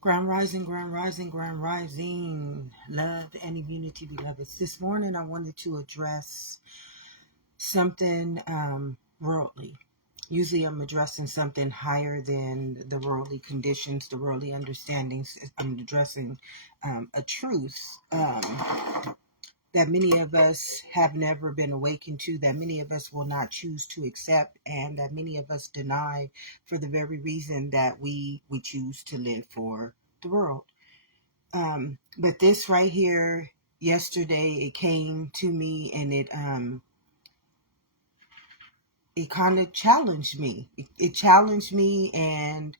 Grand rising, grand rising, grand rising. Love and immunity, beloveds. This morning I wanted to address something worldly. Usually I'm addressing something higher than the worldly conditions, the worldly understandings. I'm addressing a truth that many of us have never been awakened to, that many of us will not choose to accept, and that many of us deny for the very reason that we choose to live for the world. But this right here, yesterday, it came to me and it kind of challenged me. It challenged me, and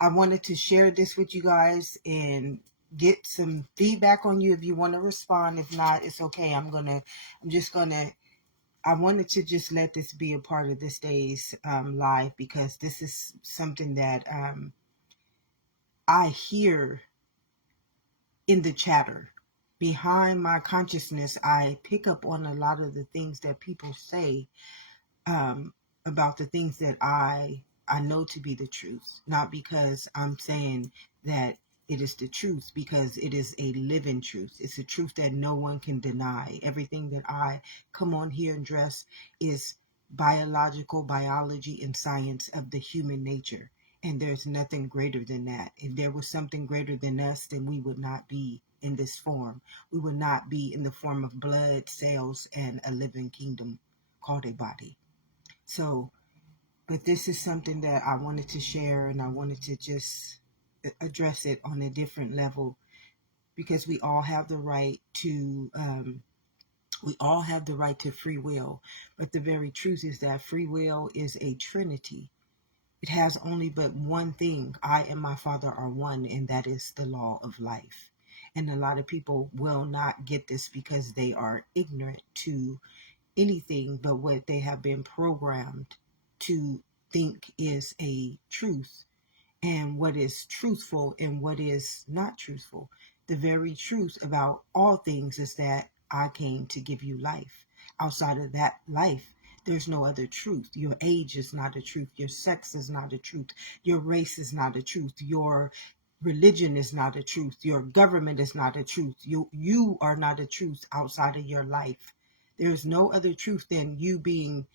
I wanted to share this with you guys and get some feedback on you if you want to respond. If not, it's okay. I wanted to just let this be a part of this day's live, because this is something that I hear in the chatter. Behind my consciousness, I pick up on a lot of the things that people say about the things that I know to be the truth. Not because I'm saying that it is the truth, because it is a living truth. It's a truth that no one can deny. Everything that I come on here and address is biology and science of the human nature. And there's nothing greater than that. If there was something greater than us, then we would not be in this form. We would not be in the form of blood, cells, and a living kingdom called a body. So, but this is something that I wanted to share, and I wanted to just address it on a different level, because we all have the right to free will. But the very truth is that free will is a trinity. It has only but one thing. I and my Father are one, and that is the law of life. And a lot of people will not get this because they are ignorant to anything but what they have been programmed to think is a truth, and what is truthful and what is not truthful. The very truth about all things is that I came to give you life. Outside of that life, there's no other truth. Your age is not a truth. Your sex is not a truth. Your race is not a truth. Your religion is not a truth. Your government is not a truth. You are not a truth outside of your life. There's no other truth than you being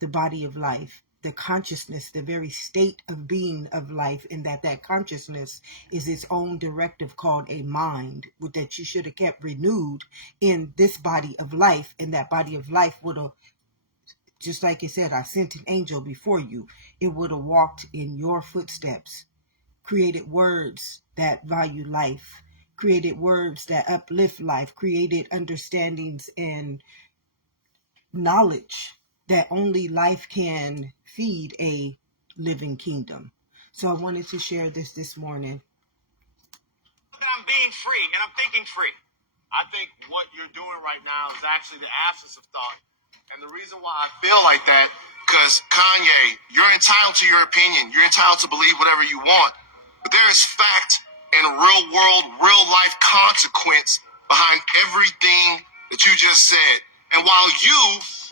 the body of life, the consciousness, the very state of being of life, and that consciousness is its own directive called a mind, that you should have kept renewed in this body of life. And that body of life would have, just like it said, I sent an angel before you. It would have walked in your footsteps, created words that value life, created words that uplift life, created understandings and knowledge that only life can feed a living kingdom. So I wanted to share this morning. I'm being free and I'm thinking free. I think what you're doing right now is actually the absence of thought. And the reason why I feel like that, because Kanye, you're entitled to your opinion. You're entitled to believe whatever you want. But there is fact and real world, real life consequence behind everything that you just said. And while you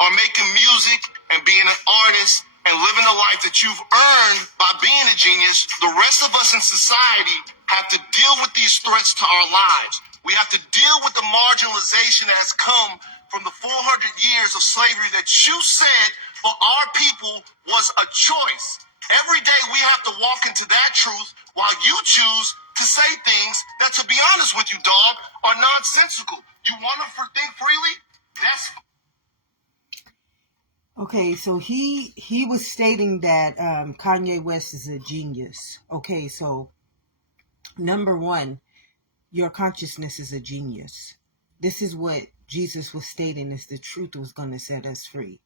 are making music and being an artist and living a life that you've earned by being a genius, the rest of us in society have to deal with these threats to our lives. We have to deal with the marginalization that has come from the 400 years of slavery that you said for our people was a choice. Every day we have to walk into that truth while you choose to say things that, to be honest with you, dog, are nonsensical. You want to think freely? That's Okay, so he was stating that Kanye West is a genius. Okay, so number one, your consciousness is a genius. This is what Jesus was stating, is the truth was going to set us free.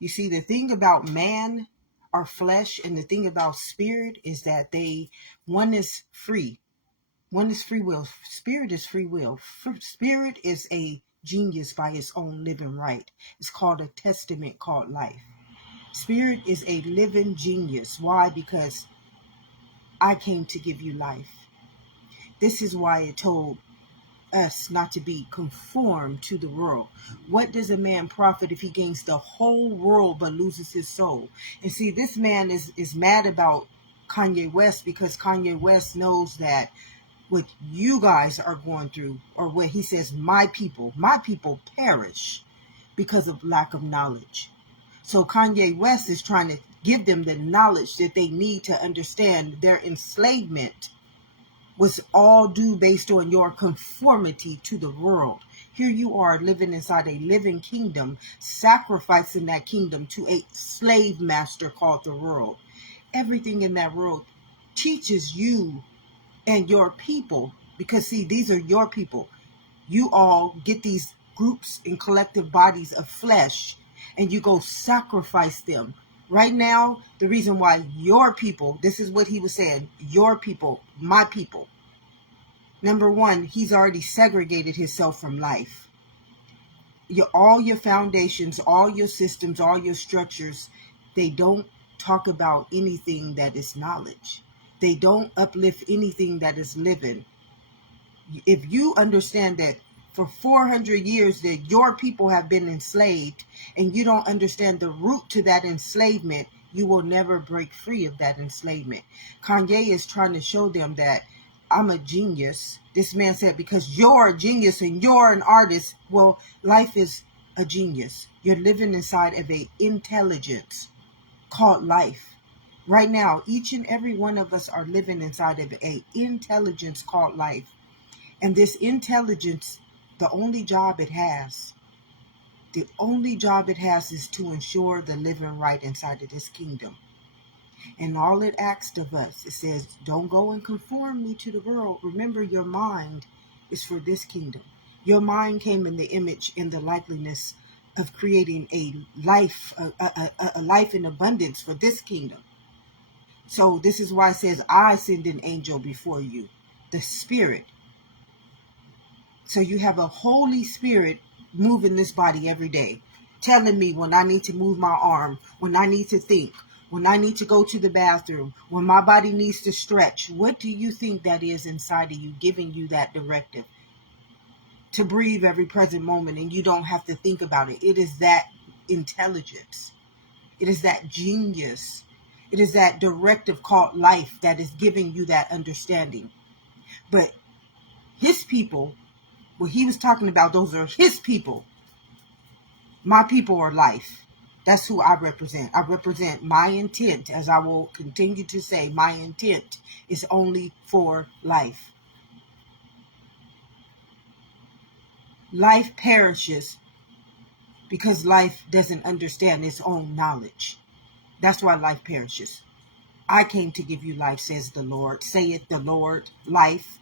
You see, the thing about man, our flesh, and the thing about spirit is that one is free. One is free will. Spirit is free will. Spirit is a genius by its own living right. It's called a testament called life. Spirit is a living genius. Why? Because I came to give you life. This is why it told us not to be conformed to the world. What does a man profit if he gains the whole world but loses his soul? And see, this man is mad about Kanye West, because Kanye West knows that what you guys are going through, or what he says, my people perish because of lack of knowledge. So Kanye West is trying to give them the knowledge that they need to understand their enslavement was all due based on your conformity to the world. Here you are living inside a living kingdom, sacrificing that kingdom to a slave master called the world. Everything in that world teaches you and your people, because see, these are your people. You all get these groups and collective bodies of flesh, and you go sacrifice them. Right now, the reason why your people, this is what he was saying, your people, my people. Number one, he's already segregated himself from life. All your foundations, all your systems, all your structures, they don't talk about anything that is knowledge. They don't uplift anything that is living. If you understand that for 400 years that your people have been enslaved, and you don't understand the root to that enslavement, you will never break free of that enslavement. Kanye is trying to show them that I'm a genius. This man said, because you're a genius and you're an artist. Well, life is a genius. You're living inside of an intelligence called life. Right now, each and every one of us are living inside of an intelligence called life. And this intelligence, the only job it has is to ensure the living right inside of this kingdom. And all it asks of us, it says, don't go and conform me to the world. Remember, your mind is for this kingdom. Your mind came in the image and the likeliness of creating a life in abundance for this kingdom. So this is why it says, I send an angel before you, the Spirit. So you have a Holy Spirit moving this body every day, telling me when I need to move my arm, when I need to think, when I need to go to the bathroom, when my body needs to stretch. What do you think that is inside of you, giving you that directive? To breathe every present moment, and you don't have to think about it. It is that intelligence. It is that genius. It is that directive called life that is giving you that understanding. But his people, what he was talking about, those are his people. My people are life. That's who I represent. I represent my intent, as I will continue to say, my intent is only for life. Life perishes because life doesn't understand its own knowledge. That's why life perishes. I came to give you life, says the Lord. Saith the Lord, life.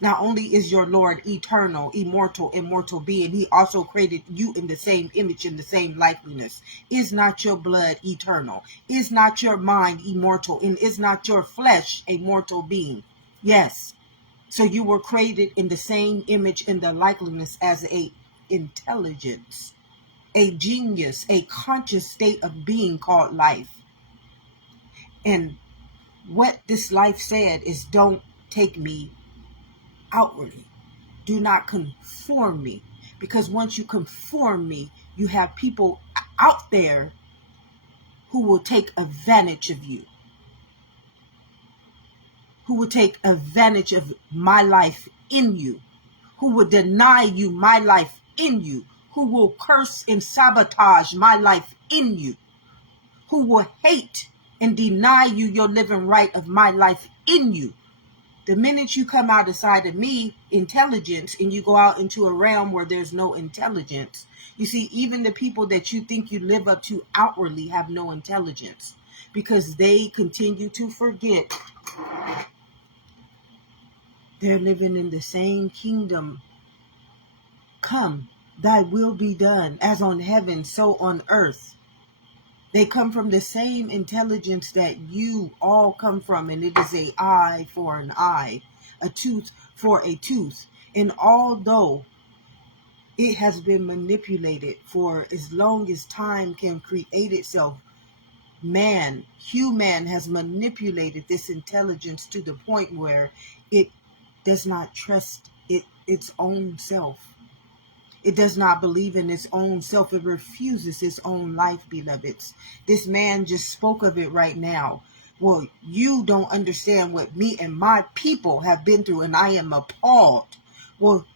Not only is your Lord eternal, immortal being, he also created you in the same image, in the same likeness. Is not your blood eternal? Is not your mind immortal? And is not your flesh a mortal being? Yes. So you were created in the same image and the likeness as a intelligence, a genius, a conscious state of being called life. And what this life said is, don't take me outwardly. Do not conform me. Because once you conform me, you have people out there who will take advantage of you. Who will take advantage of my life in you. Who will deny you my life in you. Who will curse and sabotage my life in you. Who will hate and deny you your living right of my life in you. The minute you come outside of me, intelligence, and you go out into a realm where there's no intelligence, you see, even the people that you think you live up to outwardly have no intelligence, because they continue to forget they're living in the same kingdom. Come, thy will be done, as on heaven, so on earth. They come from the same intelligence that you all come from, and it is an eye for an eye, a tooth for a tooth. And although it has been manipulated for as long as time can create itself, human has manipulated this intelligence to the point where it does not trust its own self. It does not believe in its own self. It refuses its own life, beloveds. This man just spoke of it right now. Well, you don't understand what me and my people have been through, and I am appalled. Well,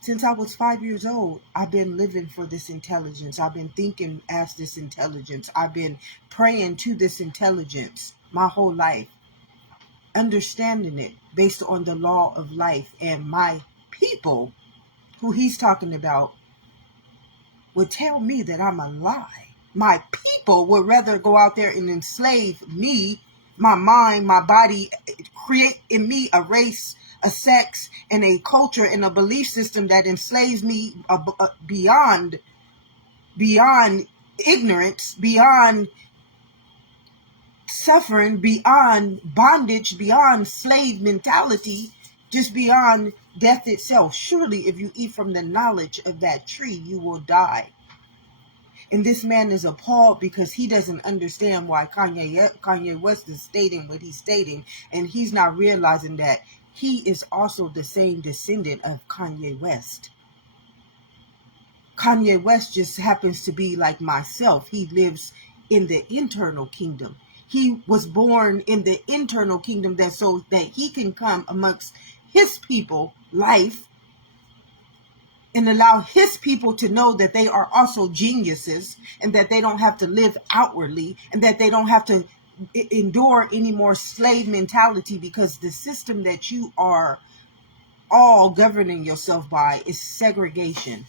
since I was 5 years old, I've been living for this intelligence. I've been thinking as this intelligence. I've been praying to this intelligence my whole life, understanding it based on the law of life. And my people, who he's talking about, would tell me that I'm a lie. My people would rather go out there and enslave me, my mind, my body, create in me a race, a sex, and a culture and a belief system that enslaves me beyond ignorance, beyond suffering, beyond bondage, beyond slave mentality, just beyond death itself. Surely if you eat from the knowledge of that tree, you will die. And this man is appalled because he doesn't understand why Kanye West is stating what he's stating, and he's not realizing that he is also the same descendant of Kanye West. Kanye West just happens to be like myself. He lives in the internal kingdom. He was born in the internal kingdom so that he can come amongst his people, life, and allow his people to know that they are also geniuses, and that they don't have to live outwardly, and that they don't have to endure any more slave mentality, because the system that you are all governing yourself by is segregation.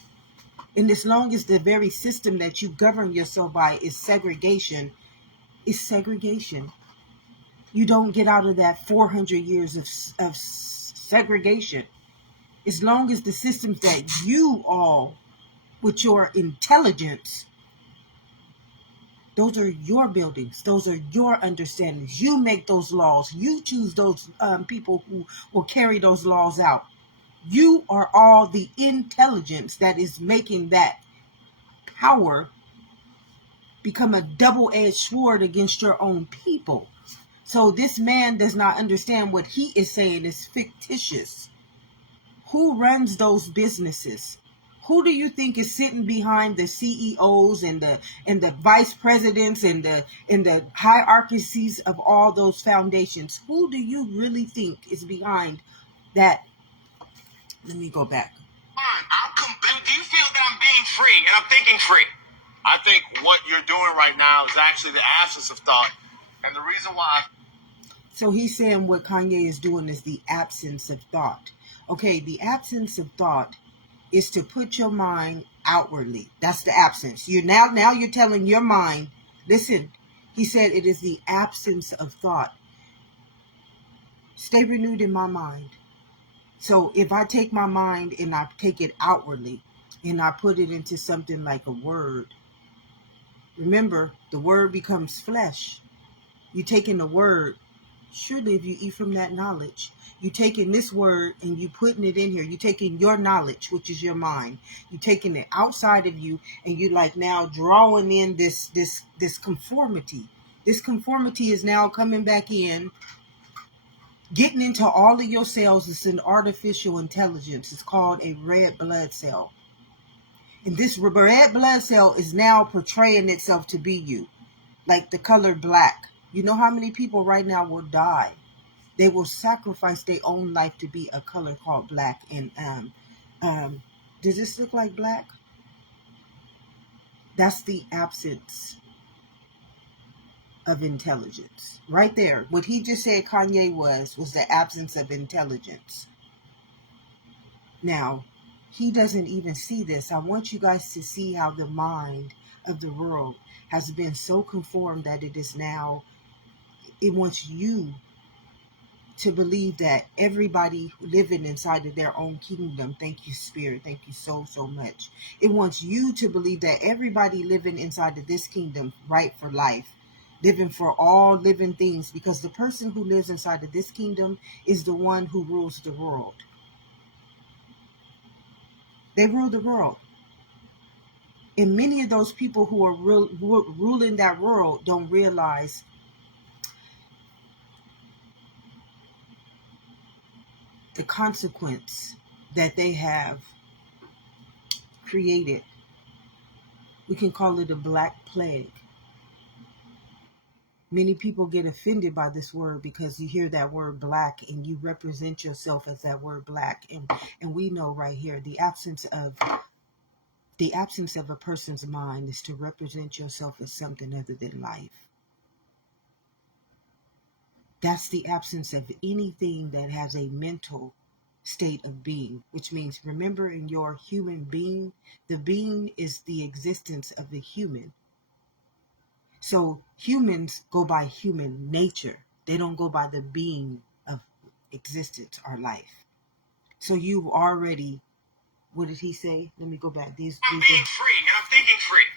And as long as the very system that you govern yourself by is segregation, you don't get out of that 400 years of segregation. As long as the systems that you all, with your intelligence, those are your buildings, those are your understandings. You make those laws. You choose those people who will carry those laws out. You are all the intelligence that is making that power become a double-edged sword against your own people. So this man does not understand what he is saying is fictitious. Who runs those businesses? Who do you think is sitting behind the CEOs and the vice presidents and the hierarchies of all those foundations? Who do you really think is behind that? Let me go back. Do you feel that I'm being free and I'm thinking free? I think what you're doing right now is actually the absence of thought. And the reason why So he's saying what Kanye is doing is the absence of thought. Okay, the absence of thought is to put your mind outwardly. That's the absence. Now you're telling your mind, listen, he said it is the absence of thought. Stay renewed in my mind. So if I take my mind and I take it outwardly and I put it into something like a word, remember, the word becomes flesh. You taking the word, surely if you eat from that knowledge, you taking this word and you putting it in here. You taking your knowledge, which is your mind. You taking it outside of you, and you like now drawing in this conformity. This conformity is now coming back in, getting into all of your cells. It's an artificial intelligence. It's called a red blood cell. And this red blood cell is now portraying itself to be you, like the color black. You know how many people right now will die? They will sacrifice their own life to be a color called black. And does this look like black? That's the absence of intelligence. Right there. What he just said Kanye was the absence of intelligence. Now, he doesn't even see this. I want you guys to see how the mind of the world has been so conformed that it is now, it wants you to believe that everybody living inside of their own kingdom, thank you, Spirit, thank you so much. It wants you to believe that everybody living inside of this kingdom, right for life, living for all living things, because the person who lives inside of this kingdom is the one who rules the world. They rule the world. And many of those people who are ruling that world don't realize the consequence that they have created. We can call it a black plague. Many people get offended by this word because you hear that word black and you represent yourself as that word black. And we know right here the absence of a person's mind is to represent yourself as something other than life. That's the absence of anything that has a mental state of being, which means, remember, in your human being, the being is the existence of the human. So humans go by human nature. They don't go by the being of existence or life. So you've already, what did he say? Let me go back. I'm being free and I'm thinking free.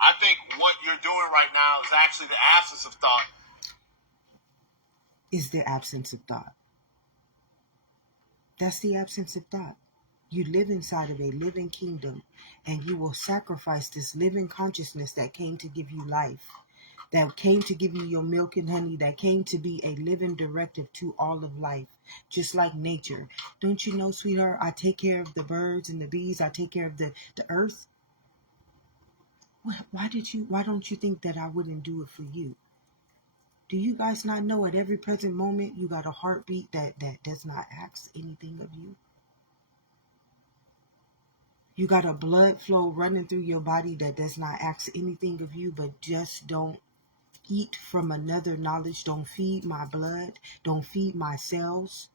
I think what you're doing right now is actually the absence of thought. Is the absence of thought. That's the absence of thought. You live inside of a living kingdom, and you will sacrifice this living consciousness that came to give you life, that came to give you your milk and honey, that came to be a living directive to all of life, just like nature. Don't you know, sweetheart, I take care of the birds and the bees, I take care of the earth. Why don't you think that I wouldn't do it for you? Do you guys not know at every present moment you got a heartbeat that does not ask anything of you? You got a blood flow running through your body that does not ask anything of you, but just don't eat from another knowledge. Don't feed my blood. Don't feed my cells.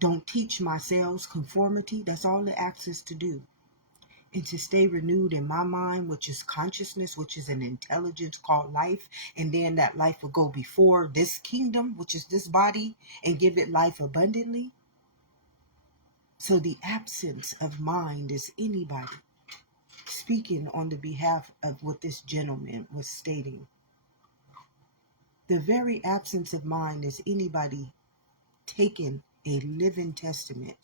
Don't teach my cells conformity. That's all it asks us to do. And to stay renewed in my mind, which is consciousness, which is an intelligence called life. And then that life will go before this kingdom, which is this body, and give it life abundantly. So the absence of mind is anybody speaking on the behalf of what this gentleman was stating. The very absence of mind is anybody taking a living testament.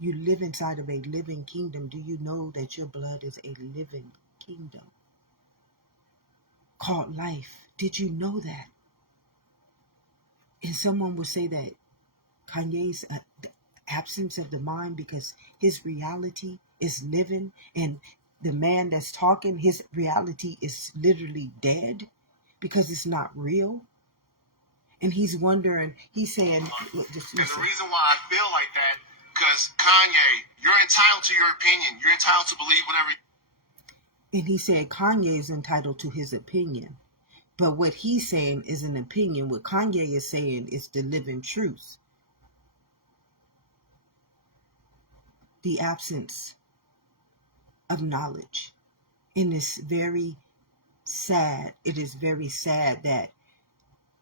You live inside of a living kingdom. Do you know that your blood is a living kingdom called life? Did you know that? And someone would say that Kanye's absence of the mind because his reality is living, and the man that's talking, his reality is literally dead because it's not real. And he's wondering, he's saying, look, just and listen. the reason why I feel like that, because Kanye, you're entitled to your opinion. You're entitled to believe whatever. And he said Kanye is entitled to his opinion. But what he's saying is an opinion. What Kanye is saying is the living truth. The absence of knowledge. And it's very sad. It is very sad that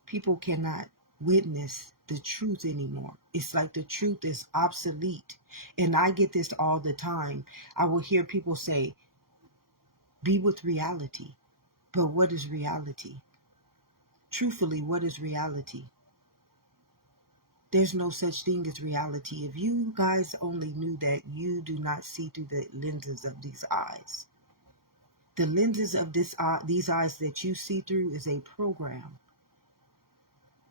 people cannot witness the truth anymore. It's like the truth is obsolete. And I get this all the time. I will hear people say, be with reality. But what is reality? Truthfully, what is reality? There's no such thing as reality. If you guys only knew that you do not see through the lenses of these eyes. The lenses of these eyes that you see through is a program.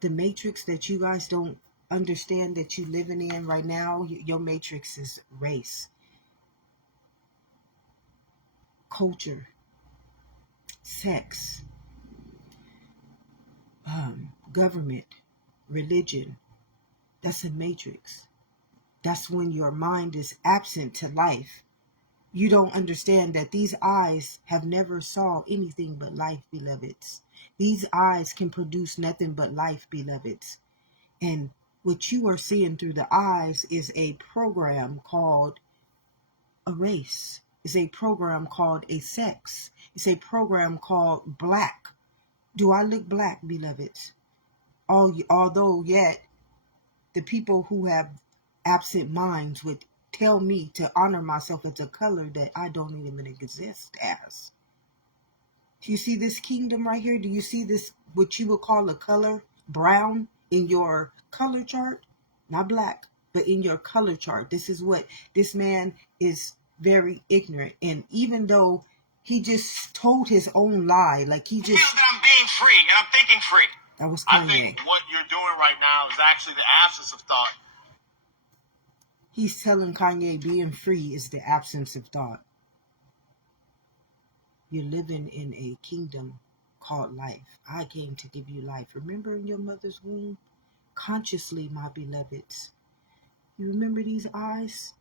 The matrix that you guys don't understand that you're living in right now, your matrix is race, culture, sex, government, religion. That's a matrix. That's when your mind is absent to life. You don't understand that these eyes have never saw anything but life, beloveds. These eyes can produce nothing but life, beloveds. And what you are seeing through the eyes is a program called a race. It's a program called a sex. It's a program called black. Do I look black, beloveds? Although yet the people who have absent minds would tell me to honor myself as a color that I don't even exist as. Do you see this kingdom right here? Do you see this, what you would call a color, brown, in your color chart? Not black, but in your color chart. This is what this man is very ignorant. And even though he just told his own lie, like he just... I feel that I'm being free and I'm thinking free. That was Kanye. I think what you're doing right now is actually the absence of thought. He's telling Kanye being free is the absence of thought. You're living in a kingdom called life. I came to give you life. Remember in your mother's womb? Consciously, my beloveds. You remember these eyes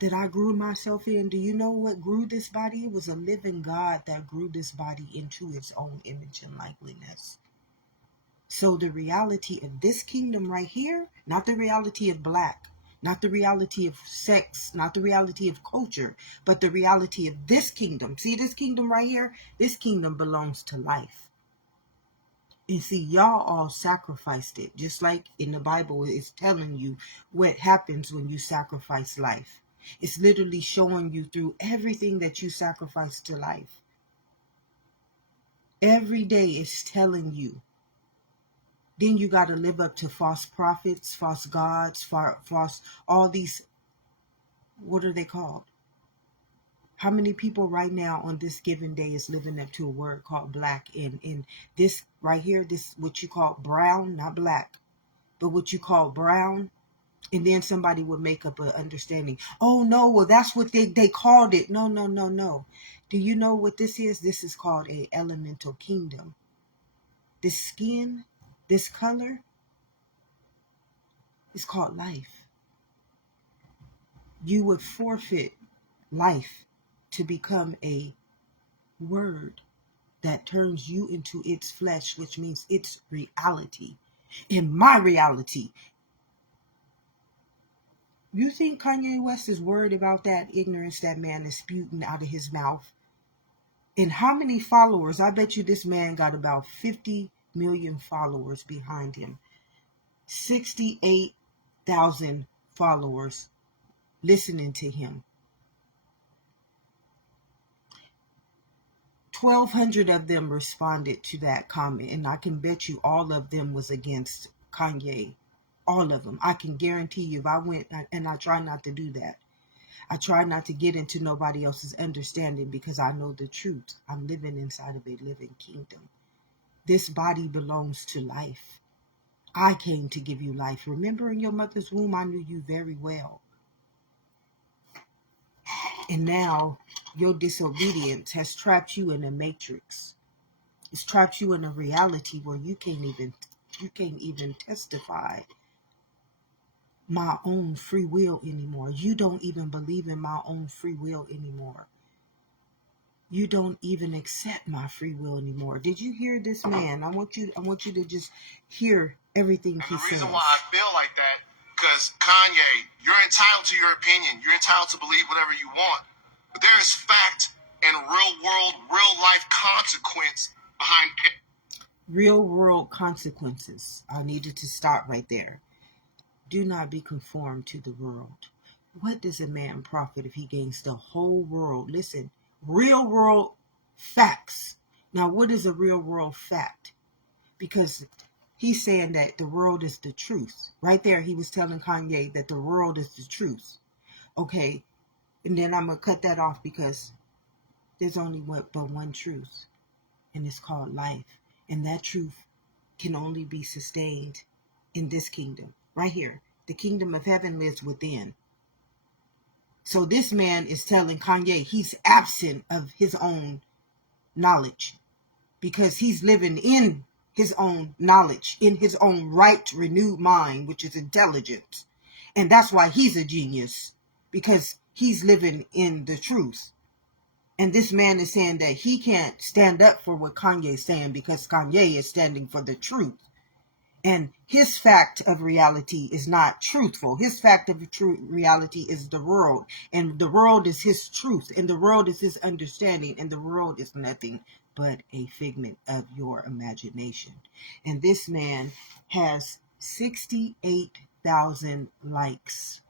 that I grew myself in? Do you know what grew this body? It was a living God that grew this body into its own image and likeness. So the reality of this kingdom right here, not the reality of black, not the reality of sex, not the reality of culture, but the reality of this kingdom. See this kingdom right here? This kingdom belongs to life. And see, y'all all sacrificed it. Just like in the Bible, it's telling you what happens when you sacrifice life. It's literally showing you through everything that you sacrifice to life. Every day it's telling you. Then you got to live up to false prophets, false gods, false, all these, what are they called? How many people right now on this given day is living up to a word called black? In this right here, this what you call brown, not black, but what you call brown. And then somebody would make up an understanding. Oh no, well that's what they called it. No, no, no, no. Do you know what this is? This is called a elemental kingdom. This skin, this color, is called life. You would forfeit life to become a word that turns you into its flesh, which means its reality. In my reality, you think Kanye West is worried about that ignorance that man is spewing out of his mouth? And how many followers? I bet you this man got about 50 million followers behind him. 68,000 followers listening to him. 1,200 of them responded to that comment, and I can bet you all of them was against Kanye. All of them. I can guarantee you if I went, and I try not to do that. I try not to get into nobody else's understanding because I know the truth. I'm living inside of a living kingdom. This body belongs to life. I came to give you life. Remember in your mother's womb, I knew you very well. And now your disobedience has trapped you in a matrix. It's trapped you in a reality where you can't even testify my own free will anymore. You don't even believe in my own free will anymore. You don't even accept my free will anymore. Did you hear this man? I want you to just hear everything he says. The reason why I feel like that, because Kanye, you're entitled to your opinion. You're entitled to believe whatever you want. But there is fact and real world, real life consequence behind it. Real world consequences. I needed to stop right there. Do not be conformed to the world. What does a man profit if he gains the whole world? Listen, real world facts. Now, what is a real world fact? Because he's saying that the world is the truth. Right there, he was telling Kanye that the world is the truth. Okay, and then I'm going to cut that off because there's only but one truth, and it's called life. And that truth can only be sustained in this kingdom. Right here, the kingdom of heaven lives within. So this man is telling Kanye he's absent of his own knowledge because he's living in his own knowledge, in his own right renewed mind, which is intelligence. And that's why he's a genius, because he's living in the truth. And this man is saying that he can't stand up for what Kanye is saying because Kanye is standing for the truth. And his fact of reality is not truthful. His fact of reality is the world. And the world is his truth. And the world is his understanding. And the world is nothing but a figment of your imagination. And this man has 68,000 likes.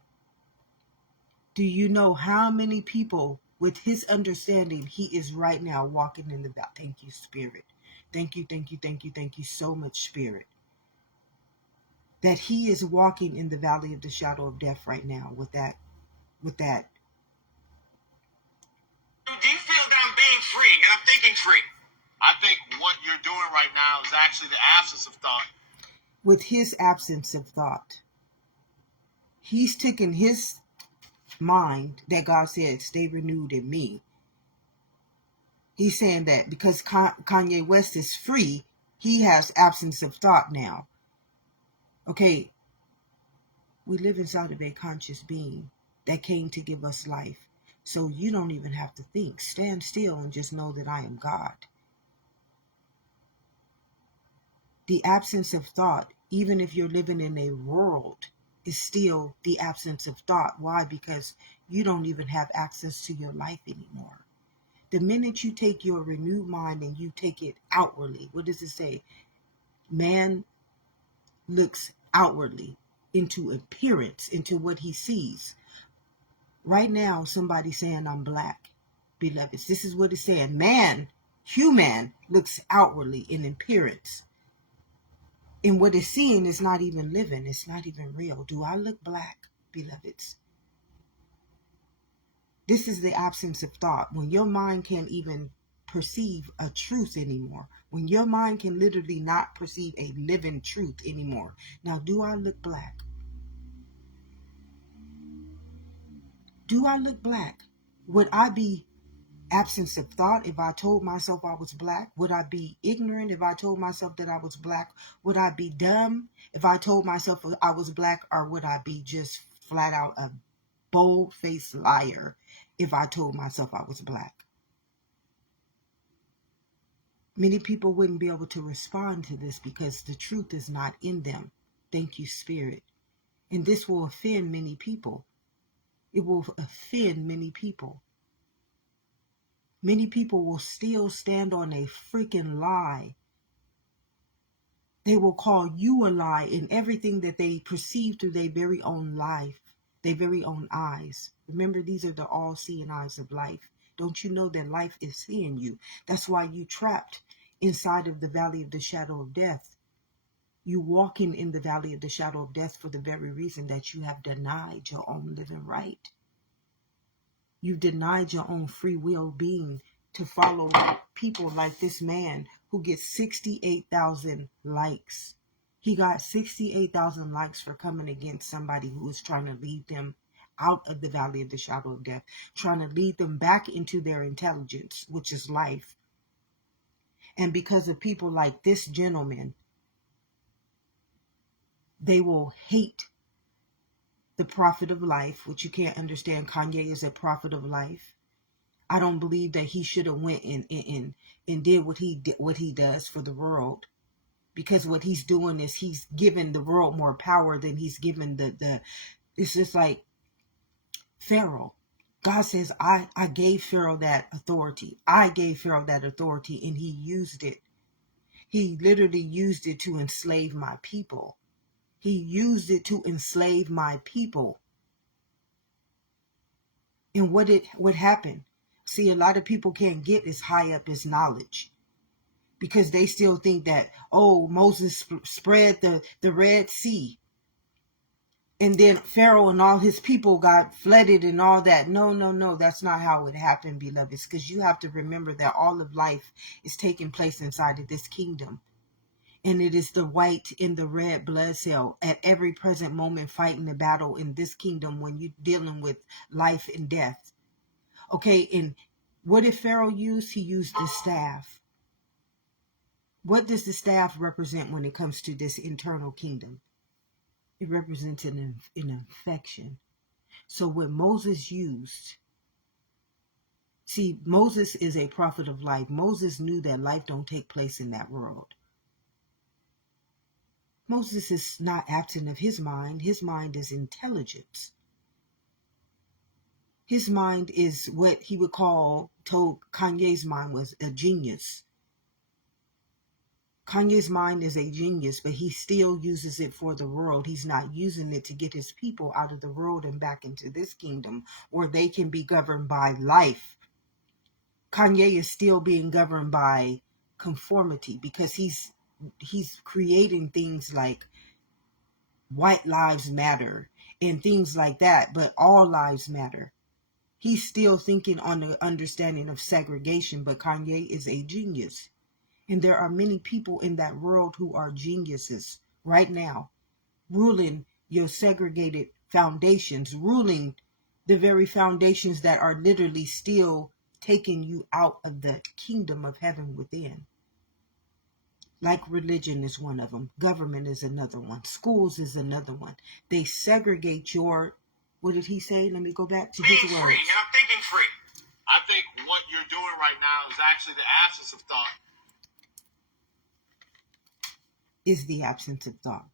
Do you know how many people with his understanding he is right now walking in the valley? Thank you, Spirit. Thank you, thank you, thank you, thank you so much, Spirit. That he is walking in the valley of the shadow of death right now with that. Do you feel that I'm being free and I'm thinking free? I think what you're doing right now is actually the absence of thought. With his absence of thought, he's taken his mind that God said, stay renewed in me. He's saying that because Kanye West is free, he has absence of thought now. Okay, we live inside of a conscious being that came to give us life. So you don't even have to think. Stand still and just know that I am God. The absence of thought, even if you're living in a world, is still the absence of thought. Why? Because you don't even have access to your life anymore. The minute you take your renewed mind and you take it outwardly, what does it say? Man looks outwardly into appearance, into what he sees. Right now, somebody saying I'm black, beloveds. This is what it's saying. Man, human, looks outwardly in appearance. And what it's seeing is not even living. It's not even real. Do I look black, beloveds? This is the absence of thought. When your mind can't even perceive a truth anymore. When your mind can literally not perceive a living truth anymore. Now, do I look black? Do I look black? Would I be absence of thought if I told myself I was black? Would I be ignorant if I told myself that I was black? Would I be dumb if I told myself I was black? Or would I be just flat out a bold-faced liar if I told myself I was black? Many people wouldn't be able to respond to this because the truth is not in them. Thank you, Spirit. And this will offend many people. It will offend many people. Many people will still stand on a freaking lie. They will call you a lie in everything that they perceive through their very own life, their very own eyes. Remember, these are the all-seeing eyes of life. Don't you know that life is seeing you? That's why you trapped inside of the valley of the shadow of death. You walking in the valley of the shadow of death for the very reason that you have denied your own living right. You've denied your own free will being to follow people like this man who gets 68,000 likes. He got 68,000 likes for coming against somebody who was trying to lead them out of the valley of the shadow of death, trying to lead them back into their intelligence, which is life. And because of people like this gentleman, they will hate the prophet of life, which you can't understand. Kanye is a prophet of life. I don't believe that he should have went and did what he does for the world, because what he's doing is he's giving the world more power than he's given the. It's just like Pharaoh. God says, I gave Pharaoh that authority. I gave Pharaoh that authority, and he used it. He literally used it to enslave my people. He used it to enslave my people. And what happened? See, a lot of people can't get as high up as knowledge because they still think that, oh, Moses spread the Red Sea. And then Pharaoh and all his people got flooded and all that. No, that's not how it happened, beloveds, because you have to remember that all of life is taking place inside of this kingdom. And it is the white and the red blood cell at every present moment fighting the battle in this kingdom when you're dealing with life and death. Okay, and what did Pharaoh use? He used the staff. What does the staff represent when it comes to this internal kingdom? It represents an infection. So what Moses used, see, Moses is a prophet of life. Moses knew that life don't take place in that world. Moses is not absent of his mind. His mind is intelligence. His mind is what he would told Kanye's mind was a genius. Kanye's mind is a genius, but he still uses it for the world. He's not using it to get his people out of the world and back into this kingdom where they can be governed by life. Kanye is still being governed by conformity because he's creating things like white lives matter and things like that, but all lives matter. He's still thinking on the understanding of segregation, but Kanye is a genius. And there are many people in that world who are geniuses right now, ruling your segregated foundations, ruling the very foundations that are literally still taking you out of the kingdom of heaven within. Like religion is one of them. Government is another one. Schools is another one. They segregate your, what did he say? Let me go back to his words. Free, and I'm thinking free. I think what you're doing right now is actually the absence of thought. Is the absence of thought.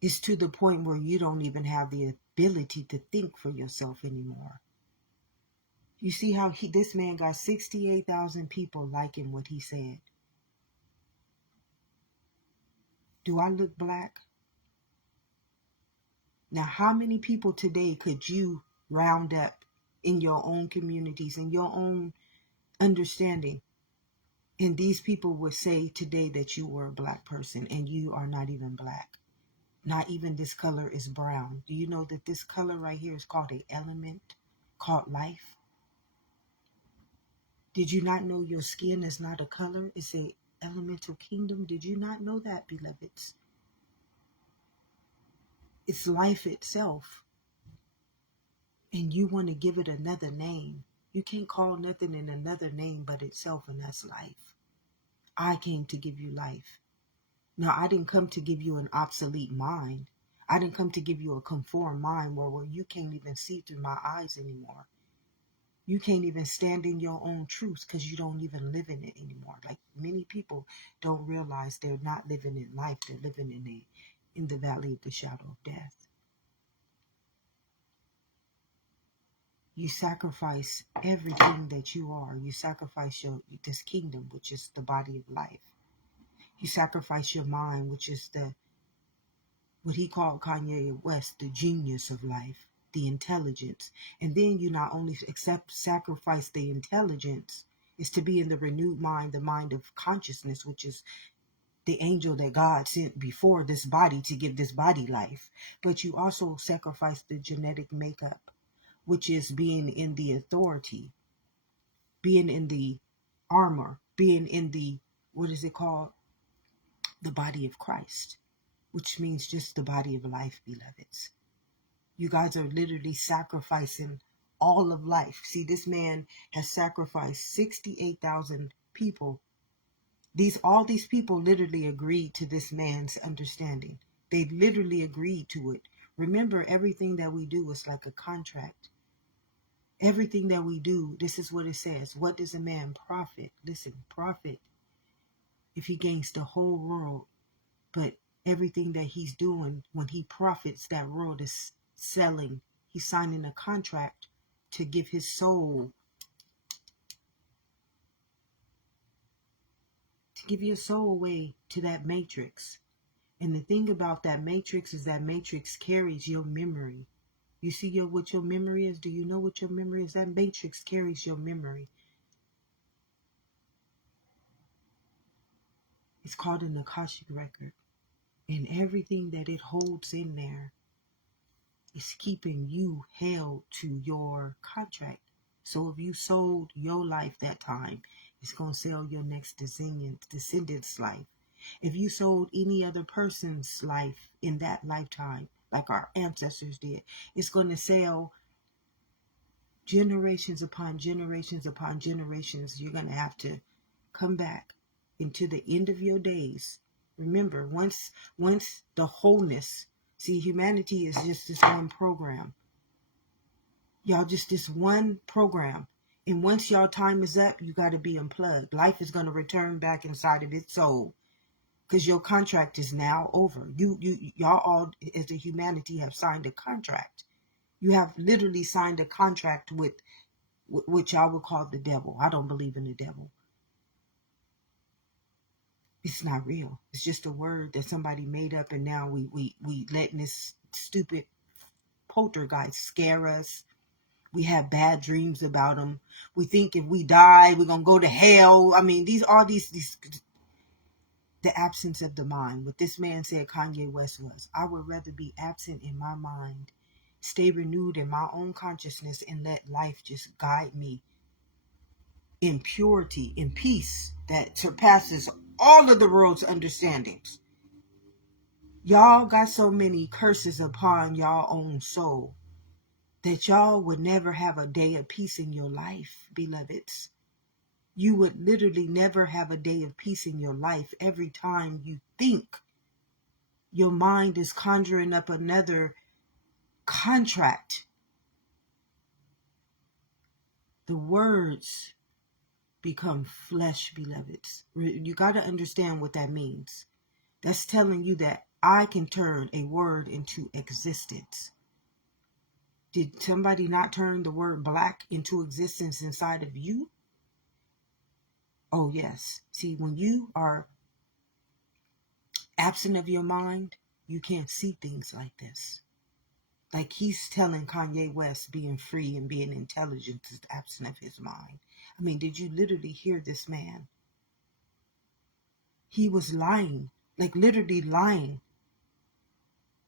It's to the point where you don't even have the ability to think for yourself anymore. You see how this man got 68,000 people liking what he said. Do I look black? Now, how many people today could you round up in your own communities, in your own understanding? And these people would say today that you were a black person, and you are not even black. Not even this color is brown. Do you know that this color right here is called an element, called life? Did you not know your skin is not a color? It's a elemental kingdom. Did you not know that, beloveds? It's life itself. And you want to give it another name. You can't call nothing in another name but itself, and that's life. I came to give you life. Now, I didn't come to give you an obsolete mind. I didn't come to give you a conformed mind where you can't even see through my eyes anymore. You can't even stand in your own truth because you don't even live in it anymore. Like many people don't realize they're not living in life. They're living in the valley of the shadow of death. You sacrifice everything that you are. You sacrifice this kingdom, which is the body of life. You sacrifice your mind, which is what he called Kanye West, the genius of life, the intelligence. And then you not only sacrifice the intelligence, is to be in the renewed mind, the mind of consciousness, which is the angel that God sent before this body to give this body life. But you also sacrifice the genetic makeup, which is being in the authority, being in the armor, being in the, what is it called? The body of Christ, which means just the body of life, beloveds. You guys are literally sacrificing all of life. See, this man has sacrificed 68,000 people. All these people literally agreed to this man's understanding. They literally agreed to it. Remember, everything that we do is like a contract. Everything that we do, this is what it says. What does a man profit? Listen, profit if he gains the whole world, but everything that he's doing when he profits, that world is selling. He's signing a contract to give his soul, to give your soul away to that matrix. And the thing about that matrix is that matrix carries your memory. You see what your memory is? Do you know what your memory is? That matrix carries your memory. It's called an Akashic record. And everything that it holds in there is keeping you held to your contract. So if you sold your life that time, it's going to sell your next descendant's life. If you sold any other person's life in that lifetime, like our ancestors did, it's going to sell generations upon generations upon generations. You're going to have to come back into the end of your days. Remember, once the wholeness, see, humanity is just this one program. Y'all just this one program. And once y'all time is up, you got to be unplugged. Life is going to return back inside of its soul. Because your contract is now over. Y'all all, as a humanity, have signed a contract. You have literally signed a contract with what y'all would call the devil. I don't believe in the devil. It's not real. It's just a word that somebody made up, and now we letting this stupid poltergeist scare us. We have bad dreams about them. We think if we die, we're gonna go to hell. I mean, these the absence of the mind. What this man said Kanye West was, I would rather be absent in my mind, stay renewed in my own consciousness, and let life just guide me in purity, in peace that surpasses all of the world's understandings. Y'all got so many curses upon y'all own soul. that y'all would never have a day of peace in your life, beloveds. You would literally never have a day of peace in your life. Every time you think, your mind is conjuring up another contract. The words become flesh, beloveds. You got to understand what that means. That's telling you that I can turn a word into existence. Did somebody not turn the word black into existence inside of you? Oh, yes. See, when you are absent of your mind, you can't see things like this. Like he's telling Kanye West being free and being intelligent is absent of his mind. I mean, did you literally hear this man? He was lying, like literally lying.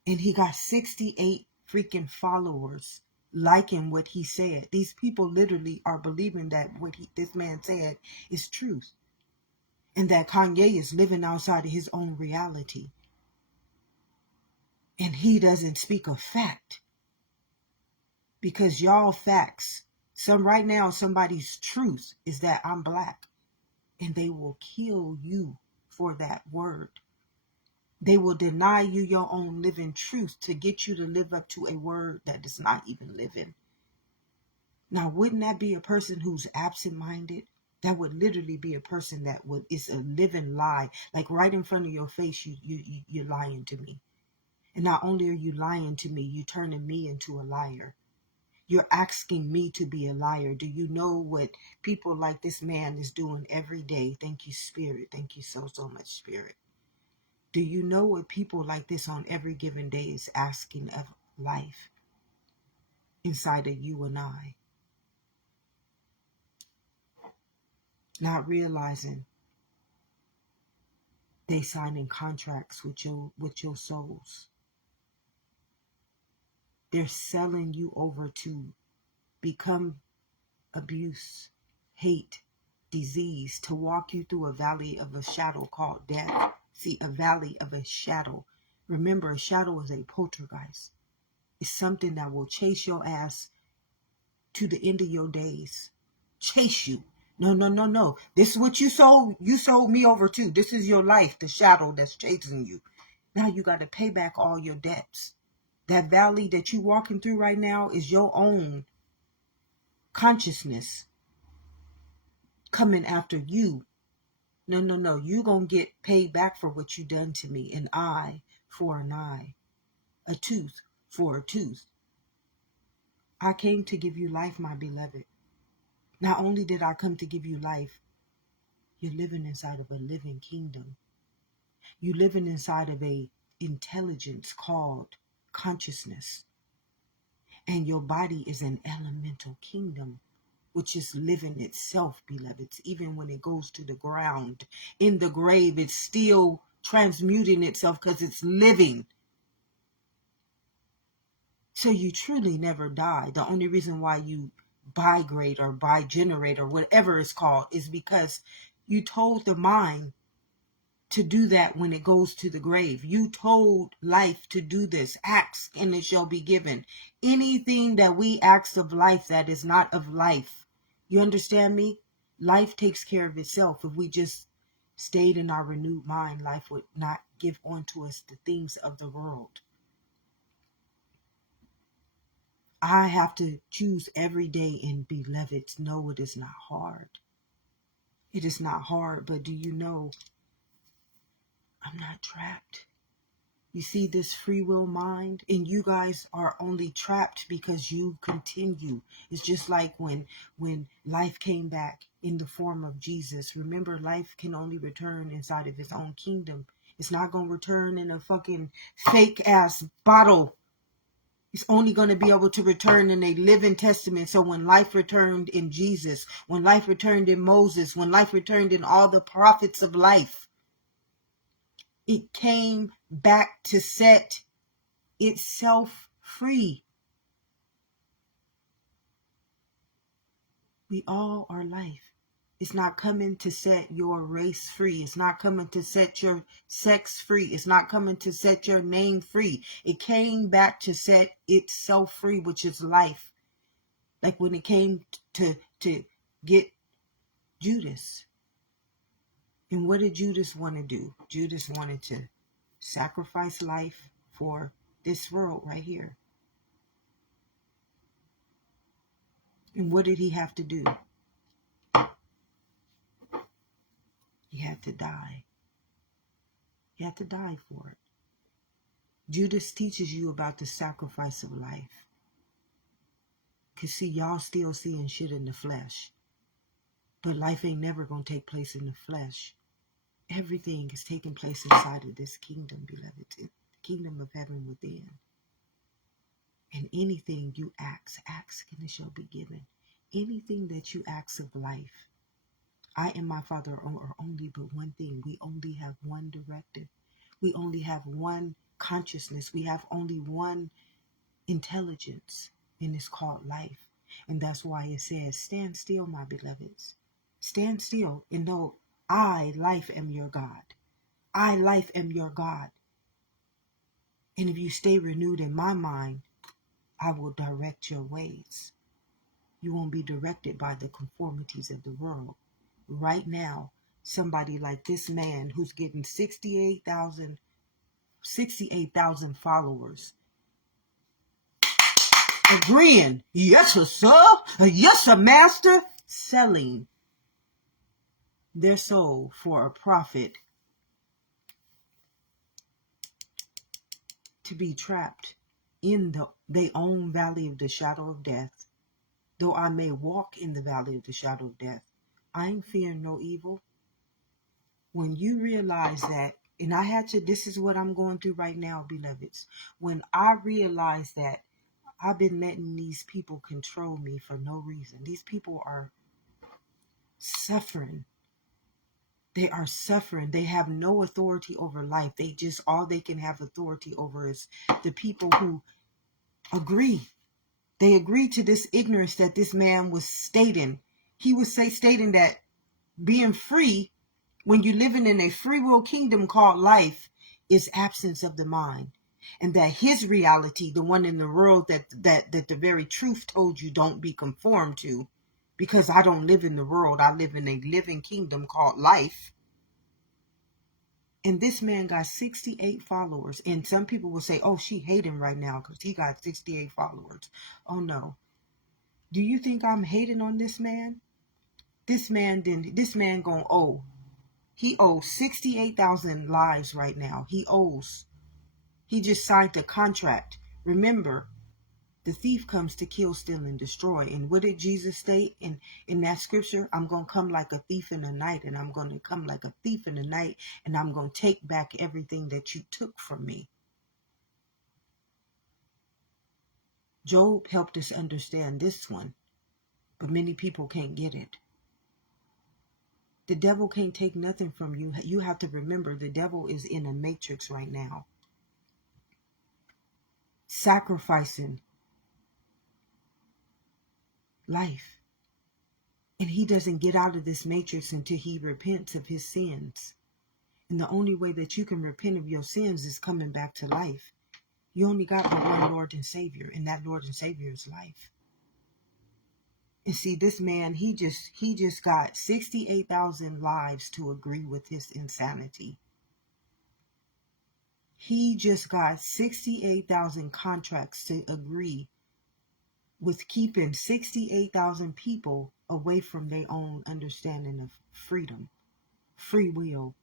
And he got 68 freaking followers liking what he said. These people literally are believing that what this man said is truth. And that Kanye is living outside of his own reality. And he doesn't speak of fact. Because y'all facts, right now somebody's truth is that I'm black. And they will kill you for that word. They will deny you your own living truth to get you to live up to a word that is not even living. Now, wouldn't that be a person who's absent-minded? That would literally be a person that is a living lie. Like right in front of your face, you're lying to me. And not only are you lying to me, you're turning me into a liar. You're asking me to be a liar. Do you know what people like this man is doing every day? Thank you, Spirit. Thank you so much, Spirit. Do you know what people like this on every given day is asking of life inside of you and I? Not realizing they signing contracts with your souls. They're selling you over to become abuse, hate, disease, to walk you through a valley of a shadow called death. See, a valley of a shadow. Remember, a shadow is a poltergeist. It's something that will chase your ass to the end of your days. Chase you. No. This is what you sold me over to. This is your life, the shadow that's chasing you. Now you got to pay back all your debts. That valley that you walking through right now is your own consciousness coming after you. No. You going to get paid back for what you done to me. An eye for an eye. A tooth for a tooth. I came to give you life, my beloved. Not only did I come to give you life, you're living inside of a living kingdom. You're living inside of a intelligence called consciousness. And your body is an elemental kingdom, which is living itself, beloveds. Even when it goes to the ground, in the grave, it's still transmuting itself because it's living. So you truly never die. The only reason why you bigrade or bigenerate or whatever it's called is because you told the mind to do that when it goes to the grave. You told life to do this. Ask and it shall be given. Anything that we ask of life that is not of life. You understand me? Life takes care of itself. If we just stayed in our renewed mind, life would not give onto us the things of the world. I have to choose every day, and beloveds, no, it is not hard. It is not hard, but do you know I'm not trapped? You see this free will mind, and you guys are only trapped because you continue. It's just like when life came back in the form of Jesus. Remember, life can only return inside of its own kingdom. It's not going to return in a fucking fake ass bottle. It's only going to be able to return in a living testament. So when life returned in Jesus, when life returned in Moses, when life returned in all the prophets of life, it came back to set itself free. We all are life. It's not coming to set your race free. It's not coming to set your sex free. It's not coming to set your name free. It came back to set itself free, which is life. Like when it came to get Judas. And what did Judas want to do? Judas wanted to sacrifice life for this world right here. And what did he have to do? He had to die. He had to die for it. Judas teaches you about the sacrifice of life. Because see, y'all still seeing shit in the flesh. But life ain't never going to take place in the flesh. Everything is taking place inside of this kingdom, beloved. The kingdom of heaven within. And anything you ask and it shall be given. Anything that you ask of life. I and my Father are only but one thing. We only have one directive. We only have one consciousness. We have only one intelligence. And it's called life. And that's why it says, stand still, my beloveds. Stand still and know I, life, am your God. I, life, am your God. And if you stay renewed in my mind, I will direct your ways. You won't be directed by the conformities of the world. Right now, somebody like this man who's getting 68,000 followers, agreeing, yes, sir, yes, sir, master, selling their soul for a profit to be trapped in their own valley of the shadow of death. Though I may walk in the valley of the shadow of death, I ain't fearing no evil. When you realize that, and this is what I'm going through right now, beloveds. When I realize that I've been letting these people control me for no reason. These people are suffering. They are suffering. They have no authority over life. All they can have authority over is the people who agree. They agree to this ignorance that this man was stating. He was stating that being free, when you're living in a free will kingdom called life, is absence of the mind. And that his reality, the one in the world that the very truth told you don't be conformed to, because I don't live in the world, I live in a living kingdom called life. And this man got 68 followers. And some people will say, oh, she hate him right now because he got 68 followers. Oh, no. Do you think I'm hating on this man? This man gonna owe. He owes 68,000 lives right now. He just signed a contract. Remember, the thief comes to kill, steal, and destroy. And what did Jesus state in that scripture? I'm going to come like a thief in the night, and I'm going to come like a thief in the night, and I'm going to take back everything that you took from me. Job helped us understand this one, but many people can't get it. The devil can't take nothing from you. You have to remember the devil is in a matrix right now, sacrificing life. And he doesn't get out of this matrix until he repents of his sins. And the only way that you can repent of your sins is coming back to life. You only got but one Lord and Savior, and that Lord and Savior is life. And see, this man, he just got 68,000 lives to agree with his insanity. He just got 68,000 contracts to agree with keeping 68,000 people away from their own understanding of freedom, free will.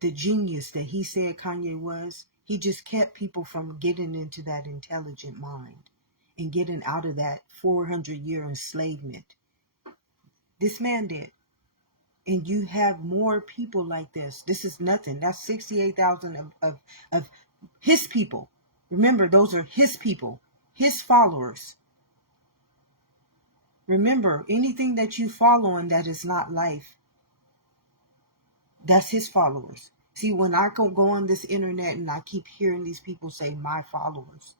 The genius that he said Kanye was, he just kept people from getting into that intelligent mind and getting out of that 400-year enslavement. This man did. And you have more people like this. This is nothing. That's 68,000 of his people. Remember, those are his people, his followers. Remember, anything that you follow and that is not life, that's his followers. See, when I go on this internet and I keep hearing these people say, my followers,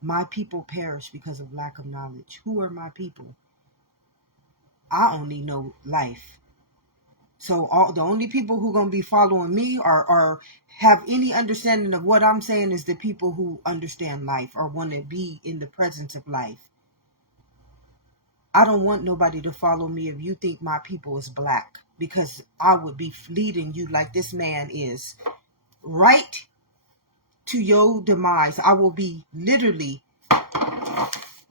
my people perish because of lack of knowledge. Who are my people? I only know life. So the only people who gonna be following me or have any understanding of what I'm saying is the people who understand life or want to be in the presence of life. I don't want nobody to follow me if you think my people is black, because I would be leading you like this man is, right to your demise. I will be literally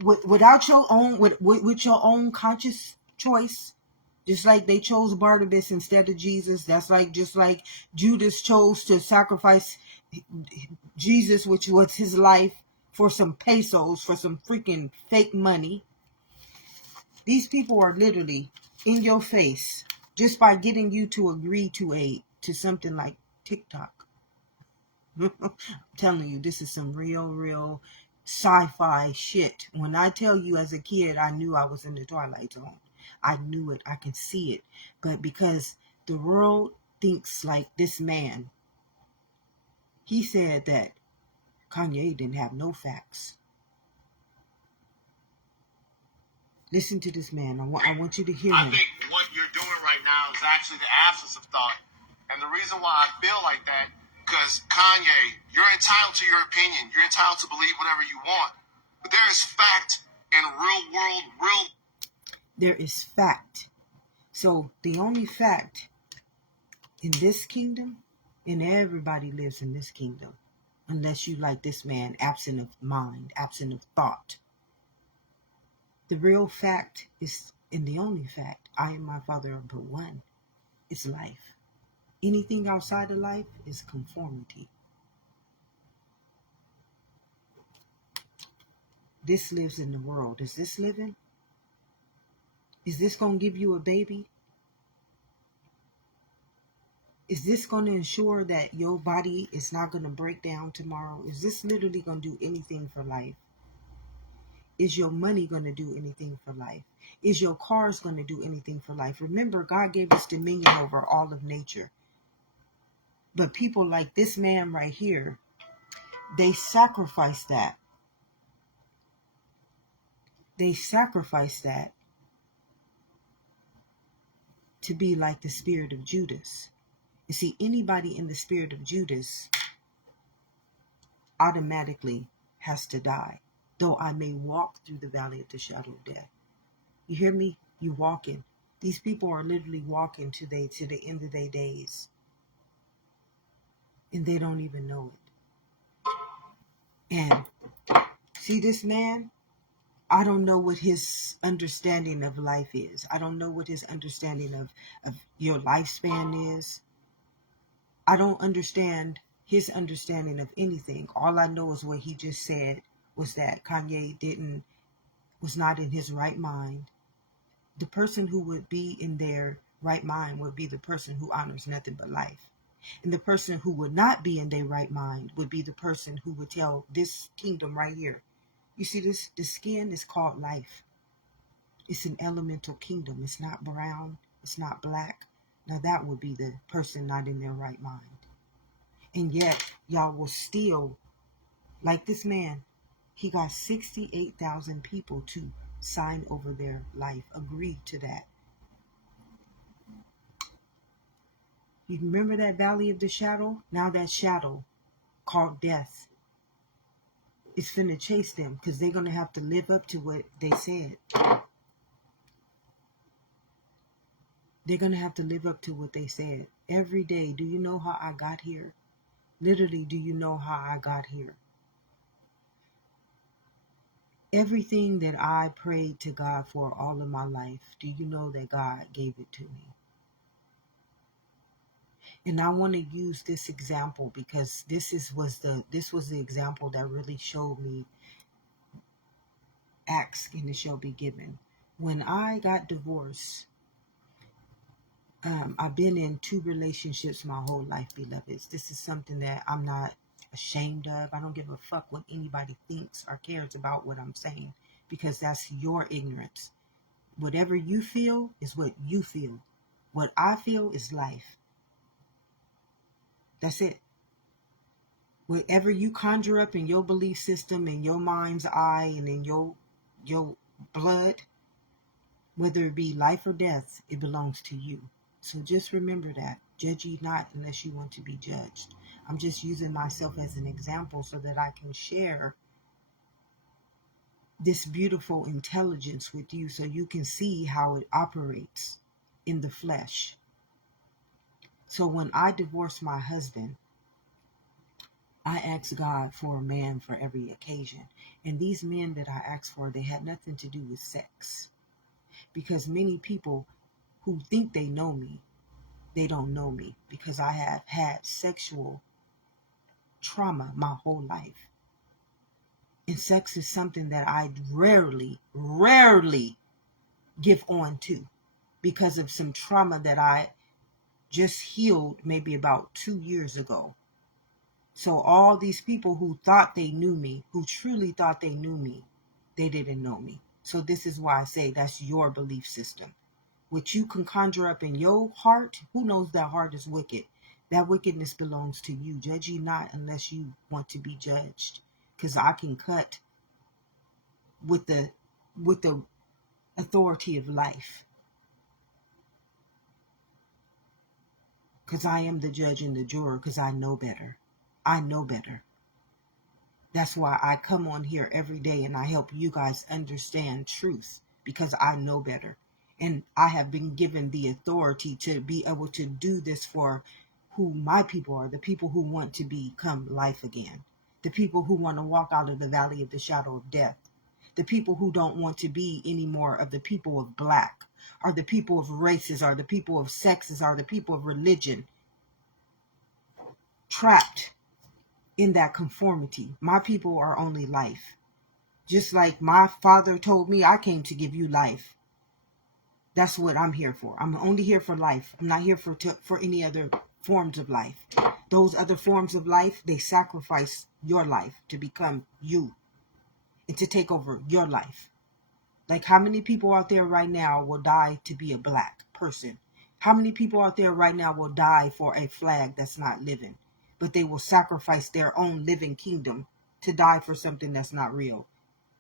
without your own with your own conscious choice. Just like they chose Barnabas instead of Jesus. That's like just like Judas chose to sacrifice Jesus, which was his life, for some pesos, for some freaking fake money. These people are literally in your face just by getting you to agree to something like TikTok. I'm telling you, this is some real sci-fi shit. When I tell you, as a kid, I knew I was in the Twilight Zone. I knew it. I can see it. But because the world thinks like this man, he said that Kanye didn't have no facts. Listen to this man. I want you to hear him. I think what you're doing right now is actually the absence of thought. And the reason why I feel like that, because Kanye, you're entitled to your opinion. You're entitled to believe whatever you want. But there is fact in real. There is fact. So the only fact in this kingdom, and everybody lives in this kingdom, unless you like this man, absent of mind, absent of thought. The real fact is, and the only fact, I and my Father are but one, is life. Anything outside of life is conformity. This lives in the world. Is this living? Is this going to give you a baby? Is this going to ensure that your body is not going to break down tomorrow? Is this literally going to do anything for life? Is your money going to do anything for life? Is your cars going to do anything for life? Remember, God gave us dominion over all of nature. But people like this man right here, they sacrifice that. They sacrifice that to be like the spirit of Judas. You see, anybody in the spirit of Judas automatically has to die. Though I may walk through the valley of the shadow of death. You hear me? You walking. These people are literally walking to the end of their days. And they don't even know it. And see this man? I don't know what his understanding of life is. I don't know what his understanding of your lifespan is. I don't understand his understanding of anything. All I know is what he just said was that Kanye was not in his right mind. The person who would be in their right mind would be the person who honors nothing but life. And the person who would not be in their right mind would be the person who would tell this kingdom right here. You see this? The skin is called life. It's an elemental kingdom. It's not brown. It's not black. Now that would be the person not in their right mind. And yet, y'all will still, like this man, he got 68,000 people to sign over their life, agree to that. You remember that valley of the shadow? Now that shadow, called death, is finna chase them because they're going to have to live up to what they said. They're going to have to live up to what they said. Every day, do you know how I got here? Literally, do you know how I got here? Everything that I prayed to God for all of my life, do you know that God gave it to me? And I want to use this example because this was the example that really showed me ask and it shall be given. When I got divorced, I've been in 2 relationships my whole life, beloveds. This is something that I'm not ashamed of. I don't give a fuck what anybody thinks or cares about what I'm saying, because that's your ignorance. Whatever you feel is what you feel. What I feel is life. That's it. Whatever you conjure up in your belief system, in your mind's eye, and in your blood, Whether it be life or death, it belongs to you. So just remember that. Judge ye not unless you want to be judged. I'm just using myself as an example so that I can share this beautiful intelligence with you so you can see how it operates in the flesh. So when I divorced my husband, I asked God for a man for every occasion. And these men that I asked for, they had nothing to do with sex. Because many people who think they know me, they don't know me, because I have had sexual trauma my whole life. And sex is something that I rarely give on to because of some trauma that I just healed maybe about 2 years ago. So all these people who thought they knew me, who truly thought they knew me, they didn't know me. So this is why I say that's your belief system. What you can conjure up in your heart, who knows that heart is wicked? That wickedness belongs to you. Judge ye not unless you want to be judged. Because I can cut with the authority of life. Because I am the judge and the juror, because I know better. I know better. That's why I come on here every day and I help you guys understand truth, because I know better. And I have been given the authority to be able to do this for who my people are, the people who want to become life again, the people who want to walk out of the valley of the shadow of death, the people who don't want to be any more of the people of black, or the people of races, or the people of sexes, or the people of religion, trapped in that conformity. My people are only life. Just like my father told me, I came to give you life. That's what I'm here for. I'm only here for life. I'm not here for any other forms of life. Those other forms of life, they sacrifice your life to become you and to take over your life. Like, how many people out there right now will die to be a black person? How many people out there right now will die for a flag that's not living? But they will sacrifice their own living kingdom to die for something that's not real.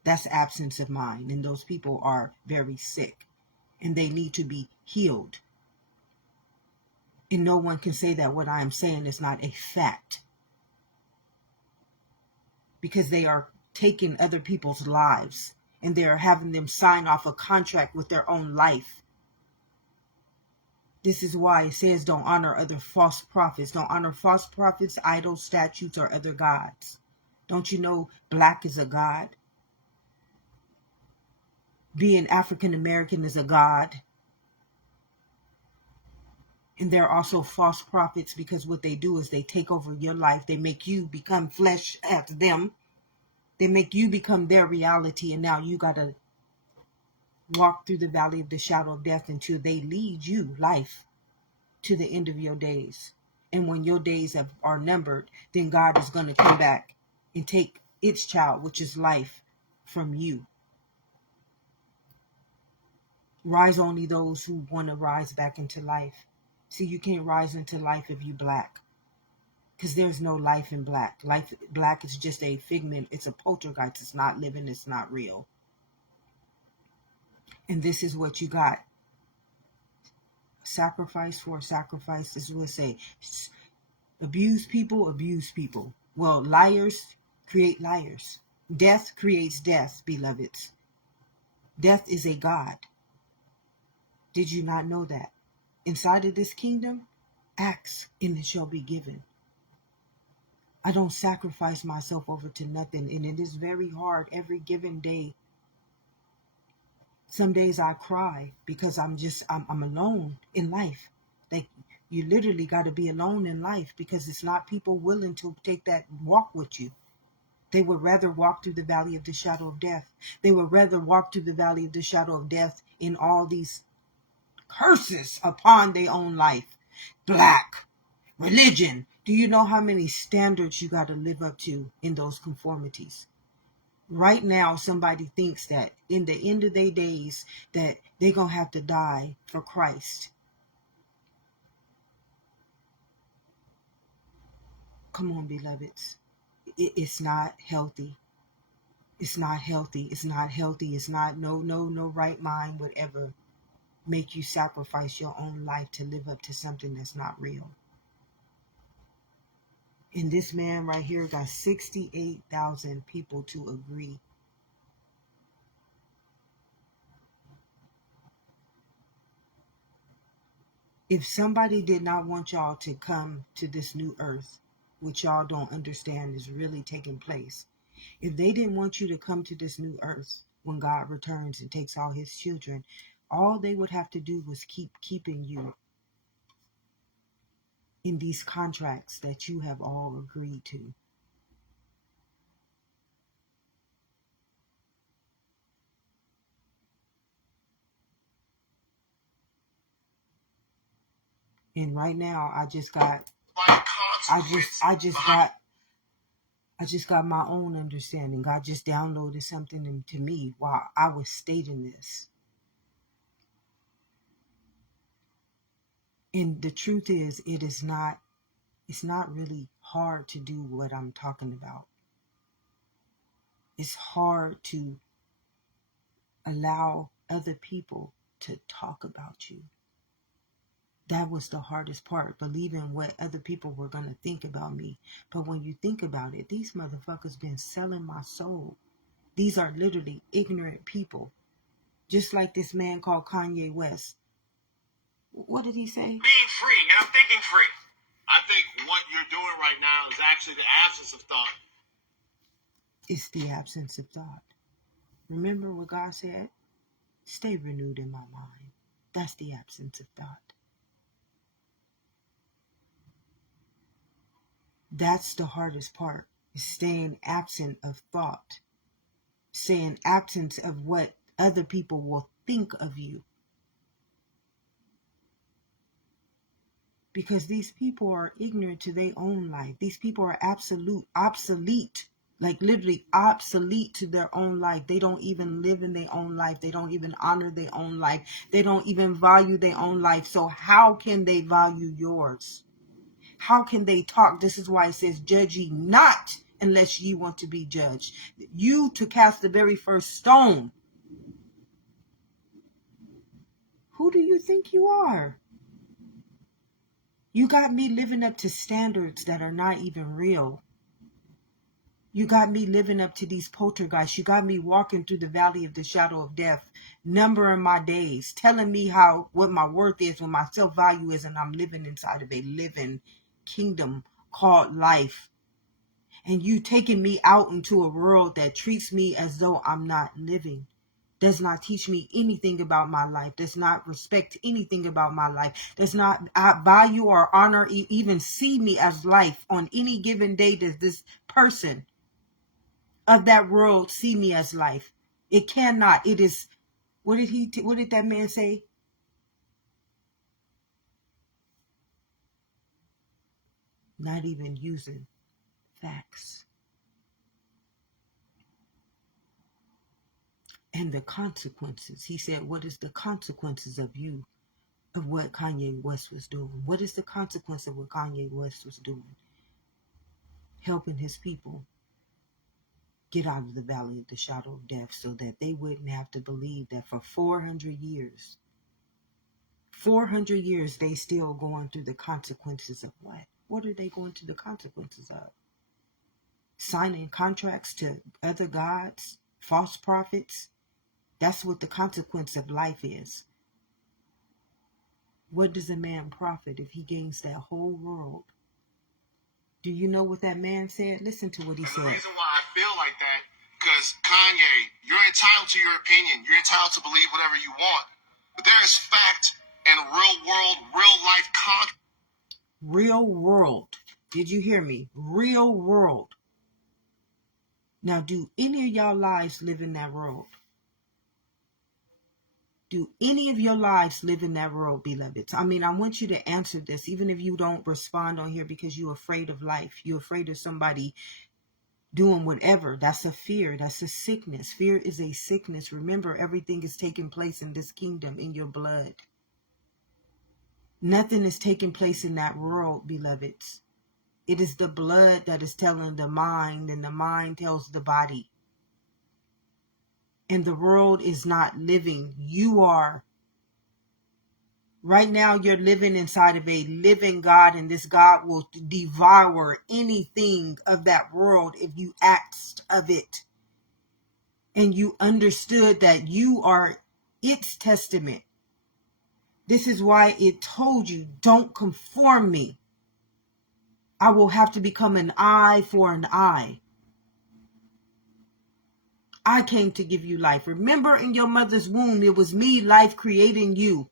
That's absence of mind. And those people are very sick. And they need to be healed. And no one can say that what I am saying is not a fact. Because they are taking other people's lives. And they're having them sign off a contract with their own life. This is why it says don't honor other false prophets. Don't honor false prophets, idols, statues, or other gods. Don't you know black is a god? Being African American is a god. And they're also false prophets, because what they do is they take over your life. They make you become flesh as them. They make you become their reality. And now you got to walk through the valley of the shadow of death until they lead you life to the end of your days. And when your days are numbered, then God is going to come back and take its child, which is life, from you. Rise only those who want to rise back into life. See, you can't rise into life if you black, because there's no life in black. Life black is just a figment. It's a poltergeist. It's not living. It's not real. And this is what you got. Sacrifice for sacrifice. This is what I say. Abuse people, abuse people. Well, liars create liars. Death creates death, beloveds. Death is a god. Did you not know that? Inside of this kingdom, ask and it shall be given. I don't sacrifice myself over to nothing, and it is very hard every given day. Some days I cry because I'm alone in life. Like, you literally got to be alone in life, because it's not people willing to take that walk with you. They would rather walk through the valley of the shadow of death. They would rather walk through the valley of the shadow of death in all these curses upon their own life. Black, religion. Do you know how many standards you got to live up to in those conformities? Right now, somebody thinks that in the end of their days that they're going to have to die for Christ. Come on, beloveds. It's not healthy. It's not healthy. It's not healthy. It's not no right mind, whatever. make you sacrifice your own life to live up to something that's not real. And this man right here got 68,000 people to agree. If somebody did not want y'all to come to this new earth, which y'all don't understand is really taking place, if they didn't want you to come to this new earth when God returns and takes all his children, all they would have to do was keeping you in these contracts that you have all agreed to. And right now I just got my own understanding. God just downloaded something to me while I was stating this. And the truth is, it's not really hard to do what I'm talking about. It's hard to allow other people to talk about you. That was the hardest part, believing what other people were going to think about me. But when you think about it, these motherfuckers been selling my soul. These are literally ignorant people. Just like this man called Kanye West. What did he say? Being free, and I'm thinking free. I think what you're doing right now is actually the absence of thought. It's the absence of thought. Remember what God said? Stay renewed in my mind. That's the absence of thought. That's the hardest part, is staying absent of thought. Staying absent of what other people will think of you. Because these people are ignorant to their own life. These people are obsolete. Like literally obsolete to their own life. They don't even live in their own life. They don't even honor their own life. They don't even value their own life. So how can they value yours? How can they talk? This is why it says, judge ye not unless ye want to be judged. You to cast the very first stone. Who do you think you are? You got me living up to standards that are not even real. You got me living up to these poltergeists. You got me walking through the valley of the shadow of death, numbering my days, telling me what my worth is, what my self-value is, and I'm living inside of a living kingdom called life. And you taking me out into a world that treats me as though I'm not living, does not teach me anything about my life, does not respect anything about my life, does not value or honor, even see me as life. On any given day, does this person of that world see me as life? It cannot. It is, what did that man say? Not even using facts. And the consequences. He said, what is the consequences of you, of what Kanye West was doing? What is the consequence of what Kanye West was doing? Helping his people get out of the valley of the shadow of death so that they wouldn't have to believe that for 400 years, they still going through the consequences of what? What are they going through the consequences of? Signing contracts to other gods, false prophets. That's what the consequence of life is. What does a man profit if he gains that whole world? Do you know what that man said? Listen to what he said. The reason why I feel like that, because Kanye, you're entitled to your opinion. You're entitled to believe whatever you want. But there is fact and real world, real life Real world. Did you hear me? Real world. Now, do any of y'all lives live in that world? Do any of your lives live in that world, beloveds? I mean, I want you to answer this, even if you don't respond on here because you're afraid of life. You're afraid of somebody doing whatever. That's a fear. That's a sickness. Fear is a sickness. Remember, everything is taking place in this kingdom, in your blood. Nothing is taking place in that world, beloveds. It is the blood that is telling the mind, and the mind tells the body. And the world is not living. You are. Right now, you're living inside of a living God, and this God will devour anything of that world if you asked of it. And you understood that you are its testament. This is why it told you, don't conform me. I will have to become an eye for an eye. I came to give you life. Remember, in your mother's womb, it was me, life, creating you.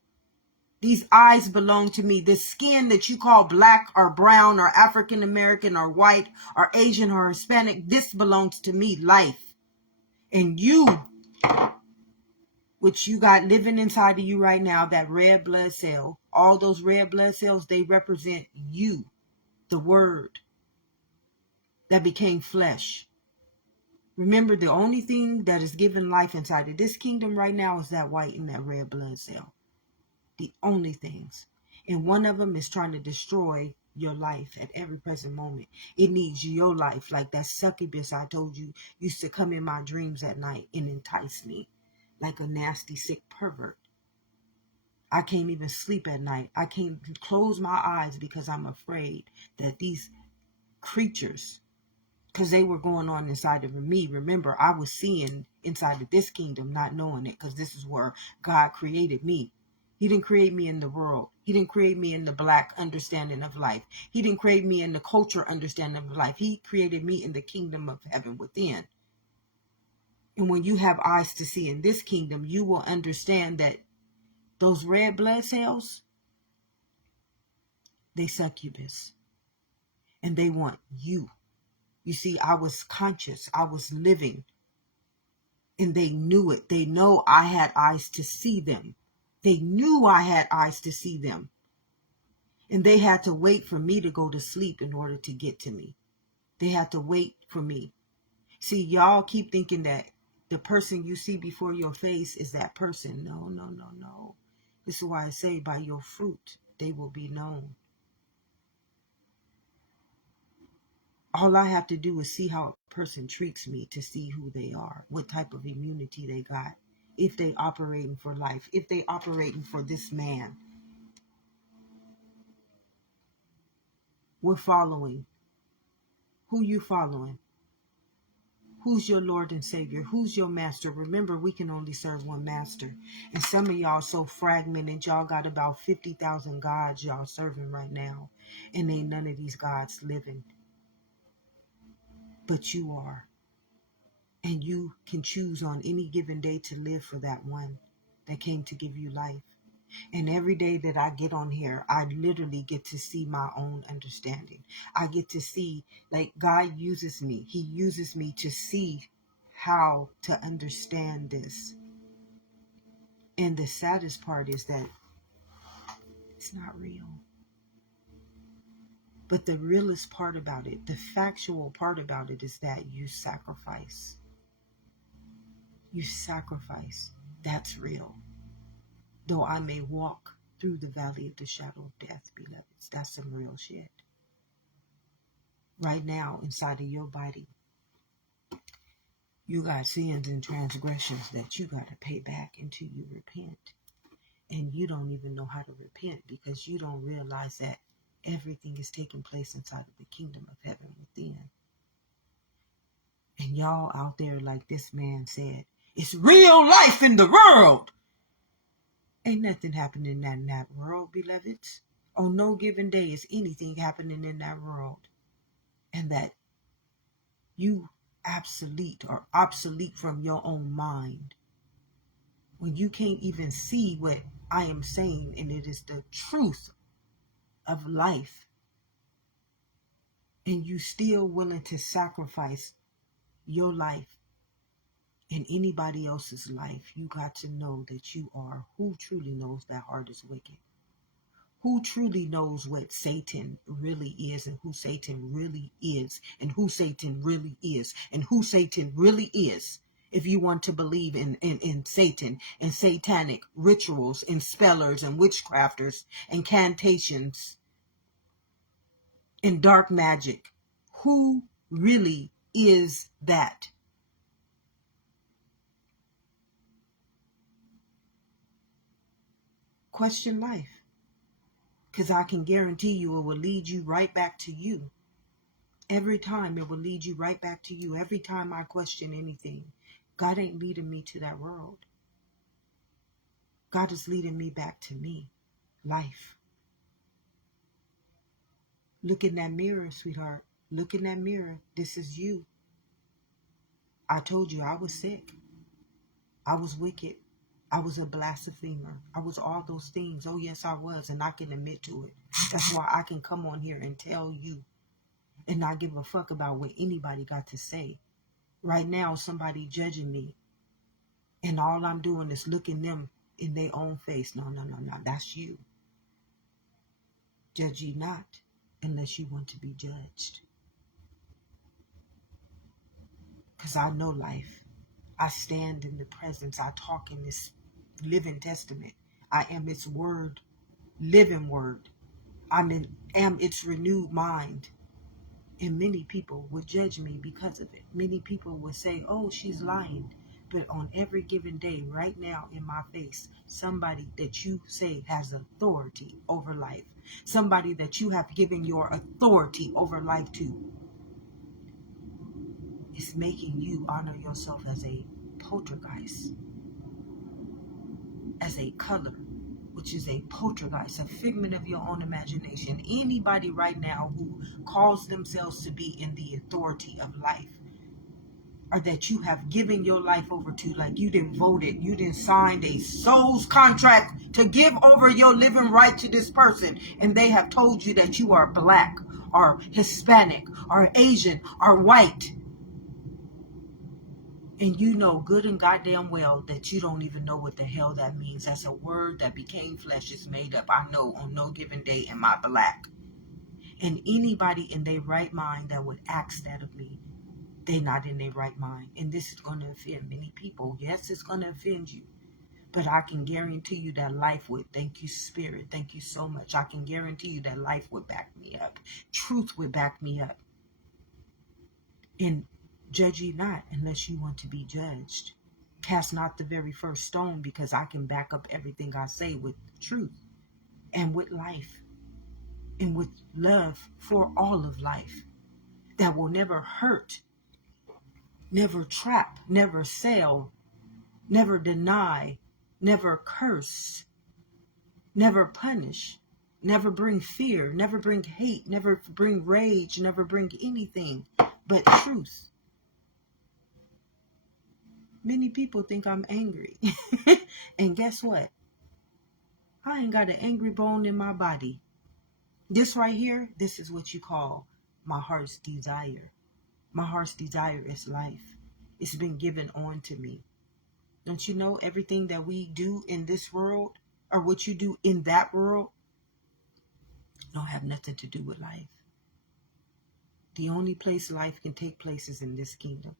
These eyes belong to me. This skin that you call black or brown or African American or white or Asian or Hispanic, this belongs to me, life. And you, which you got living inside of you right now, that red blood cell, all those red blood cells, they represent you, the word that became flesh. Remember, the only thing that is given life inside of this kingdom right now is that white and that red blood cell. The only things. And one of them is trying to destroy your life at every present moment. It needs your life, like that succubus I told you used to come in my dreams at night and entice me like a nasty, sick pervert. I can't even sleep at night. I can't close my eyes because I'm afraid that these creatures, because they were going on inside of me. Remember, I was seeing inside of this kingdom, not knowing it, because this is where God created me. He didn't create me in the world. He didn't create me in the black understanding of life. He didn't create me in the culture understanding of life. He created me in the kingdom of heaven within. And when you have eyes to see in this kingdom, you will understand that those red blood cells, they succubus. And they want you. You see, I was conscious. I was living. And they knew it. They know I had eyes to see them. They knew I had eyes to see them. And they had to wait for me to go to sleep in order to get to me. They had to wait for me. See, y'all keep thinking that the person you see before your face is that person. No, no, no, no. This is why I say, by your fruit, they will be known. All I have to do is see how a person treats me to see who they are, what type of immunity they got, if they operating for life, if they operating for this man. We're following. Who you following? Who's your Lord and Savior? Who's your master? Remember, we can only serve one master. And some of y'all so fragmented, y'all got about 50,000 gods y'all serving right now. And ain't none of these gods living. But you are. And you can choose on any given day to live for that one that came to give you life. And every day that I get on here, I literally get to see my own understanding. I get to see, like, God uses me. He uses me to see how to understand this. And the saddest part is that it's not real. But the realest part about it, the factual part about it, is that you sacrifice. You sacrifice. That's real. Though I may walk through the valley of the shadow of death, beloveds, that's some real shit. Right now, inside of your body, you got sins and transgressions that you got to pay back until you repent. And you don't even know how to repent because you don't realize that everything is taking place inside of the kingdom of heaven within. And y'all out there, like this man said, it's real life in the world. Ain't nothing happening in that world, beloveds. On no given day is anything happening in that world. And that you obsolete from your own mind. When you can't even see what I am saying, and it is the truth of life. And you still willing to sacrifice your life and anybody else's life, you got to know that you are who truly knows that heart is wicked. Who truly knows what Satan really is and who Satan really is and who Satan really is and who Satan really is. If you want to believe in Satan and satanic rituals and spellers and witchcrafters and cantations and dark magic, who really is that? Question life. Because I can guarantee you it will lead you right back to you. Every time it will lead you right back to you. Every time I question anything, God ain't leading me to that world. God is leading me back to me. Life. Look in that mirror, sweetheart. Look in that mirror. This is you. I told you I was sick. I was wicked. I was a blasphemer. I was all those things. Oh, yes, I was. And I can admit to it. That's why I can come on here and tell you and not give a fuck about what anybody got to say. Right now, somebody judging me. And all I'm doing is looking them in their own face. No. That's you. Judge ye not unless you want to be judged. Because I know life. I stand in the presence. I talk in this living testament. I am its word, living word. I am its renewed mind. And many people would judge me because of it. Many people would say, oh, she's lying. But on every given day, right now in my face, somebody that you say has authority over life, somebody that you have given your authority over life to, is making you honor yourself as a poltergeist, as a color, which is a poltergeist, a figment of your own imagination. Anybody right now who calls themselves to be in the authority of life, or that you have given your life over to, like you didn't vote it, you didn't sign a soul's contract to give over your living right to this person, and they have told you that you are black, or Hispanic, or Asian, or white, and you know good and goddamn well that you don't even know what the hell that means. That's a word that became flesh, is made up. I know on no given day am I black. And anybody in their right mind that would ask that of me, they not in their right mind. And this is going to offend many people. Yes, it's going to offend you. But I can guarantee you that life would. Thank you, Spirit. Thank you so much. I can guarantee you that life would back me up. Truth would back me up. And judge ye not unless you want to be judged. Cast not the very first stone, because I can back up everything I say with truth and with life and with love for all of life that will never hurt, never trap, never sell, never deny, never curse, never punish, never bring fear, never bring hate, never bring rage, never bring anything but truth. Many people think I'm angry. And guess what? I ain't got an angry bone in my body. This right here, this is what you call my heart's desire. My heart's desire is life. It's been given on to me. Don't you know everything that we do in this world, or what you do in that world, don't have nothing to do with life. The only place life can take place is in this kingdom.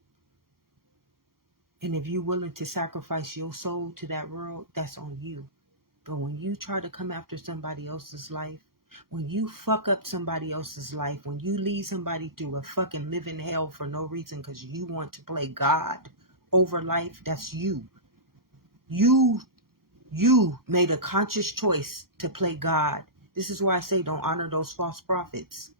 And if you're willing to sacrifice your soul to that world, that's on you. But when you try to come after somebody else's life, when you fuck up somebody else's life, when you lead somebody through a fucking living hell for no reason because you want to play God over life, that's you. You made a conscious choice to play God. This is why I say don't honor those false prophets,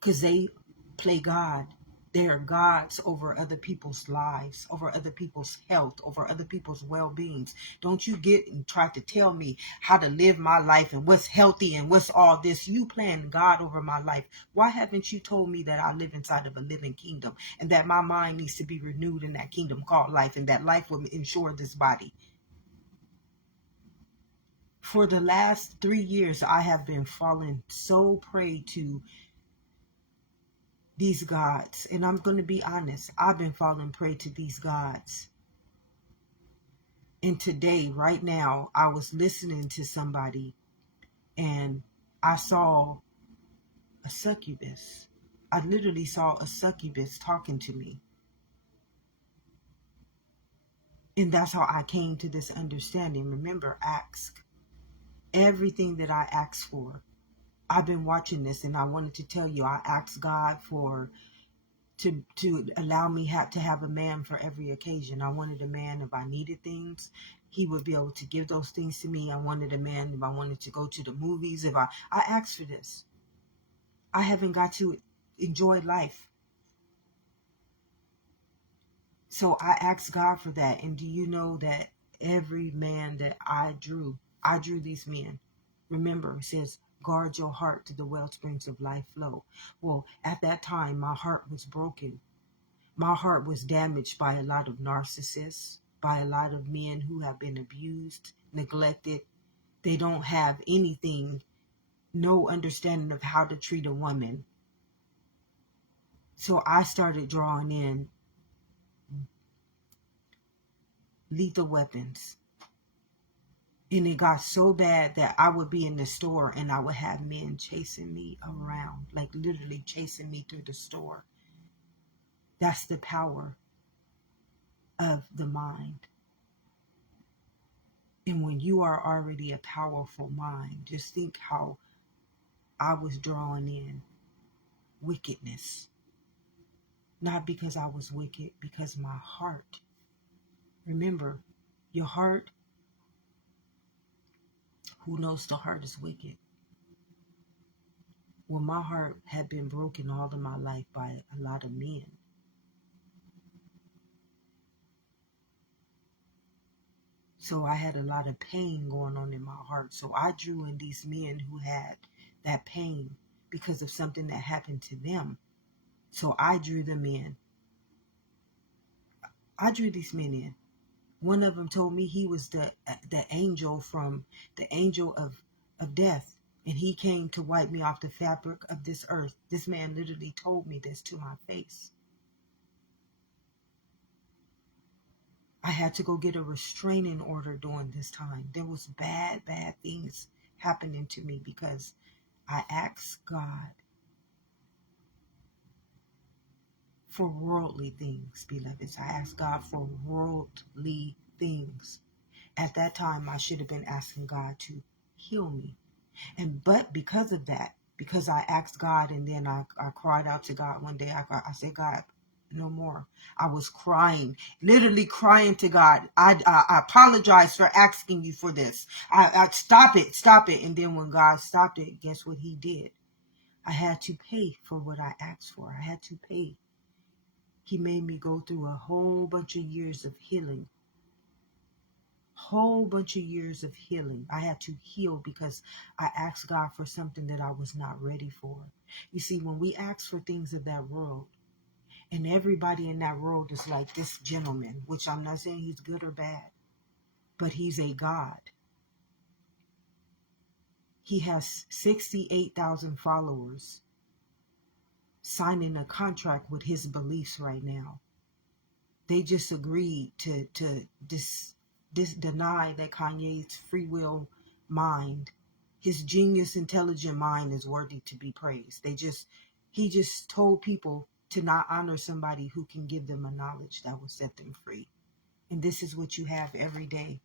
because they play God. They are gods over other people's lives, over other people's health, over other people's well-beings. Don't you get and try to tell me how to live my life and what's healthy and what's all this. You playing God over my life. Why haven't you told me that I live inside of a living kingdom and that my mind needs to be renewed in that kingdom called life, and that life will ensure this body? For the last 3 years, I have been falling so prey to these gods. And I'm going to be honest, I've been falling prey to these gods. And today, right now, I was listening to somebody and I saw a succubus. I literally saw a succubus talking to me. And that's how I came to this understanding. Remember, ask. Everything that I ask for. I've been watching this and I wanted to tell you, I asked God for to allow me to have a man for every occasion. I wanted a man if I needed things, he would be able to give those things to me. I wanted a man if I wanted to go to the movies. If I asked for this. I haven't got to enjoy life. So I asked God for that. And do you know that every man that I drew these men. Remember, it says, guard your heart to the well springs of life flow. Well, at that time, my heart was broken. My heart was damaged by a lot of narcissists, by a lot of men who have been abused, neglected. They don't have anything, no understanding of how to treat a woman. So I started drawing in lethal weapons. And it got so bad that I would be in the store and I would have men chasing me around, like literally chasing me through the store. That's the power of the mind. And when you are already a powerful mind, just think how I was drawing in wickedness. Not because I was wicked, because my heart. Remember, your heart, who knows the heart is wicked? Well, my heart had been broken all of my life by a lot of men. So I had a lot of pain going on in my heart. So I drew in these men who had that pain because of something that happened to them. So I drew them in. I drew these men in. One of them told me he was the angel from the angel of death. And he came to wipe me off the fabric of this earth. This man literally told me this to my face. I had to go get a restraining order during this time. There was bad things happening to me because I asked God for worldly things, beloveds. I asked God for worldly things. At that time, I should have been asking God to heal me. But because of that, because I asked God and then I cried out to God one day, I said, God, no more. I was crying, literally crying to God. I apologize for asking you for this. I stop it. And then when God stopped it, guess what he did? I had to pay for what I asked for. I had to pay. He made me go through a whole bunch of years of healing. I had to heal because I asked God for something that I was not ready for. You see, when we ask for things of that world, and everybody in that world is like this gentleman, which I'm not saying he's good or bad, but he's a God. He has 68,000 followers signing a contract with his beliefs right now. They just agreed to deny that Kanye's free will mind, his genius, intelligent mind is worthy to be praised. He just told people to not honor somebody who can give them a knowledge that will set them free. And this is what you have every day.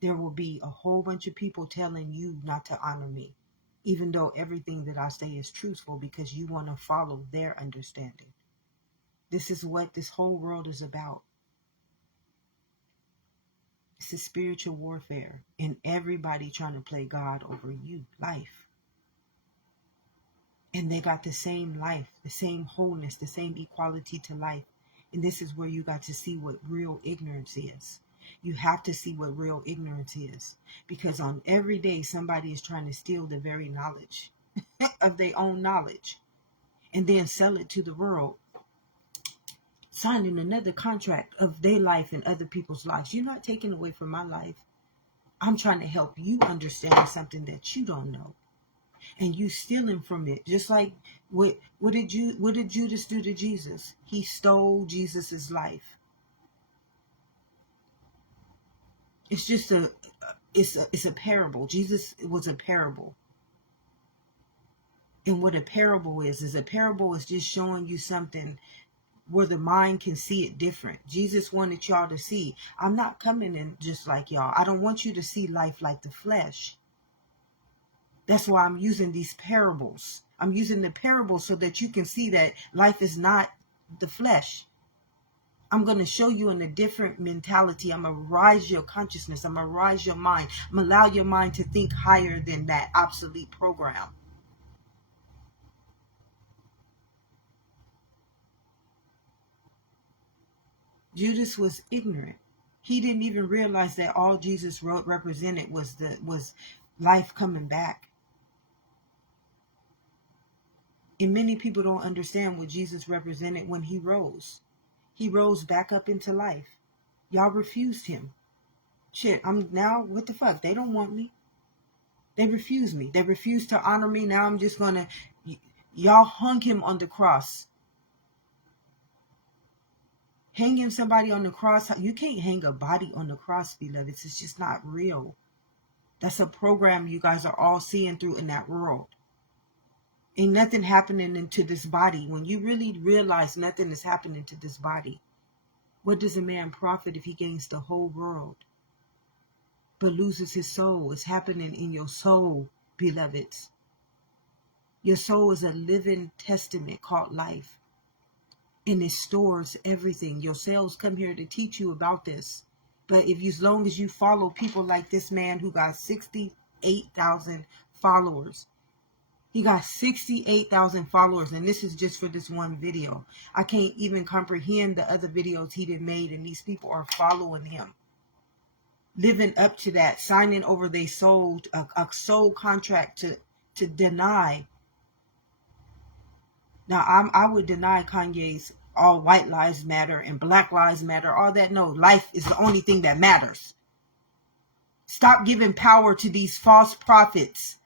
There will be a whole bunch of people telling you not to honor me, even though everything that I say is truthful because you want to follow their understanding. This is what this whole world is about. It's a spiritual warfare and everybody trying to play God over you, life. And they got the same life, the same wholeness, the same equality to life. And this is where you got to see what real ignorance is. You have to see what real ignorance is. Because on every day, somebody is trying to steal the very knowledge of their own knowledge and then sell it to the world, signing another contract of their life and other people's lives. You're not taking away from my life. I'm trying to help you understand something that you don't know. And you stealing from it. Just like what did Judas do to Jesus? He stole Jesus's life. It's just it's a parable. Jesus was a parable. And what a parable is just showing you something where the mind can see it different. Jesus wanted y'all to see, I'm not coming in just like y'all. I don't want you to see life like the flesh. That's why I'm using these parables. I'm using the parables so that you can see that life is not the flesh. I'm going to show you in a different mentality. I'm going to rise your consciousness. I'm going to rise your mind. I'm going to allow your mind to think higher than that obsolete program. Judas was ignorant. He didn't even realize that all Jesus represented was life coming back. And many people don't understand what Jesus represented when he rose. He rose back up into life. Y'all refused him. Shit, I'm now, what the fuck? They don't want me. They refuse me. They refuse to honor me. Now I'm just gonna, y'all hung him on the cross. Hanging somebody on the cross, you can't hang a body on the cross, beloveds. It's just not real. That's a program you guys are all seeing through in that world. Ain't nothing happening into this body. When you really realize nothing is happening to this body, what does a man profit if he gains the whole world but loses his soul? It's happening in your soul, beloveds. Your soul is a living testament called life, and it stores everything. Your cells come here to teach you about this. But as long as you follow people like this man who got 68,000 followers, he got 68,000 followers, and this is just for this one video. I can't even comprehend the other videos he done made, and these people are following him, living up to that, signing over their soul, a soul contract to deny. Now, I would deny Kanye's all white lives matter and black lives matter, all that. No, life is the only thing that matters. Stop giving power to these false prophets.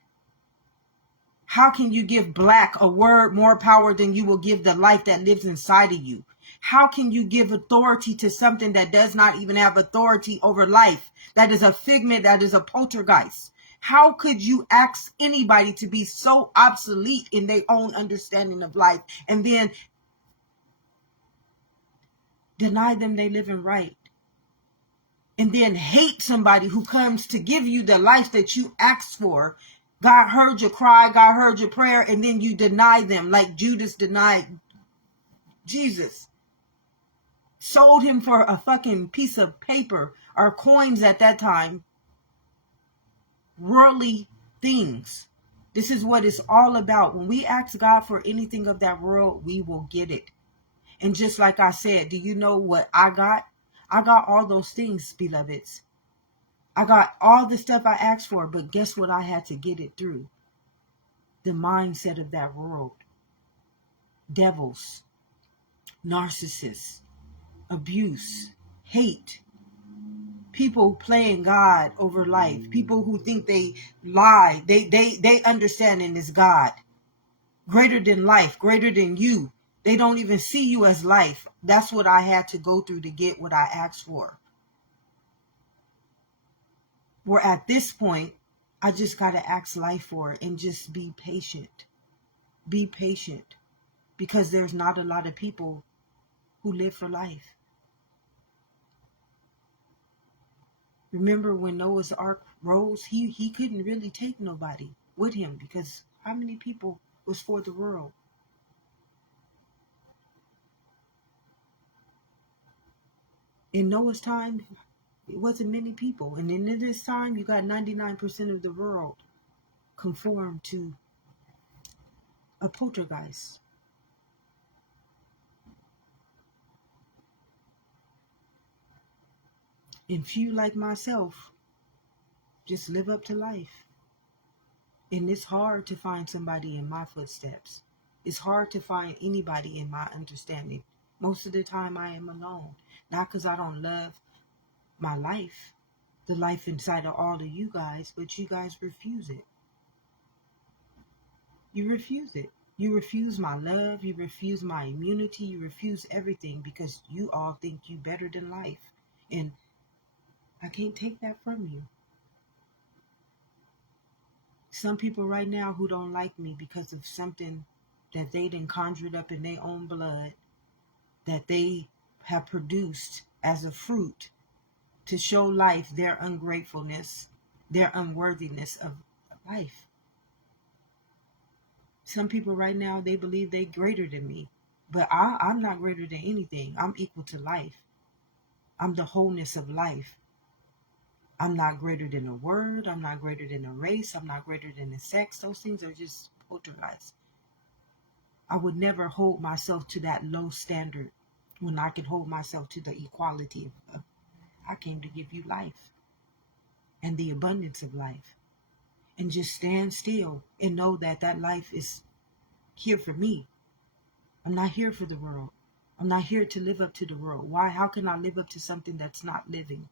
How can you give black a word more power than you will give the life that lives inside of you? How can you give authority to something that does not even have authority over life? That is a figment, that is a poltergeist. How could you ask anybody to be so obsolete in their own understanding of life and then deny them they living right? And then hate somebody who comes to give you the life that you asked for. God heard your cry, God heard your prayer, and then you deny them like Judas denied Jesus. Sold him for a fucking piece of paper or coins at that time. Worldly things. This is what it's all about. When we ask God for anything of that world, we will get it. And just like I said, do you know what I got? I got all those things, beloveds. I got all the stuff I asked for, but guess what I had to get it through? The mindset of that world. Devils, narcissists, abuse, hate, people playing God over life, people who think they lie, they understanding is God, greater than life, greater than you. They don't even see you as life. That's what I had to go through to get what I asked for. Where at this point, I just got to ask life for it and just be patient. Be patient. Because there's not a lot of people who live for life. Remember when Noah's Ark rose, he couldn't really take nobody with him because how many people was for the world? In Noah's time, it wasn't many people. And in this time, you got 99% of the world conformed to a poltergeist. And few like myself just live up to life. And it's hard to find somebody in my footsteps. It's hard to find anybody in my understanding. Most of the time I am alone. Not because I don't love my life, the life inside of all of you guys, but you guys refuse it. You refuse it. You refuse my love. You refuse my immunity. You refuse everything because you all think you better than life. And I can't take that from you. Some people right now who don't like me because of something that they done conjured up in their own blood, that they have produced as a fruit to show life their ungratefulness, their unworthiness of life. Some people right now, they believe they're greater than me. But I'm not greater than anything. I'm equal to life. I'm the wholeness of life. I'm not greater than a word. I'm not greater than a race. I'm not greater than a sex. Those things are just poltergeist. I would never hold myself to that low standard when I can hold myself to the equality of I came to give you life and the abundance of life. And just stand still and know that that life is here for me. I'm not here for the world. I'm not here to live up to the world. Why? How can I live up to something that's not living?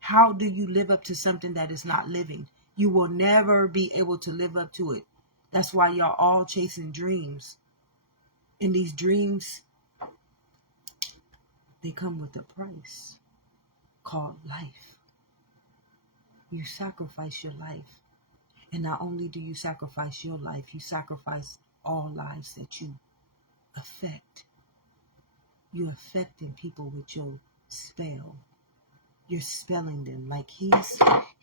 How do you live up to something that is not living? You will never be able to live up to it. That's why y'all all chasing dreams. And these dreams, they come with a price called life. You sacrifice your life. And not only do you sacrifice your life, you sacrifice all lives that you affect. You're affecting people with your spell. You're spelling them like he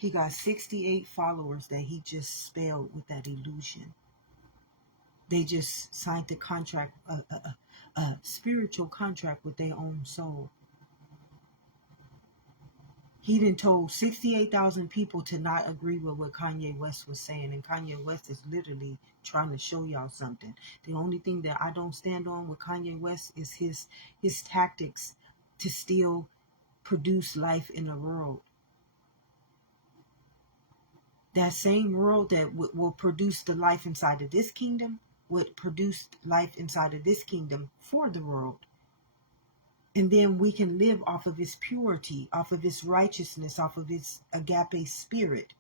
got 68 followers that he just spelled with that illusion. They just signed a contract, a spiritual contract with their own soul. He done told 68,000 people to not agree with what Kanye West was saying. And Kanye West is literally trying to show y'all something. The only thing that I don't stand on with Kanye West is his tactics to still produce life in the world. That same world that will produce the life inside of this kingdom would produce life inside of this kingdom for the world. And then we can live off of his purity, off of his righteousness, off of his agape spirit.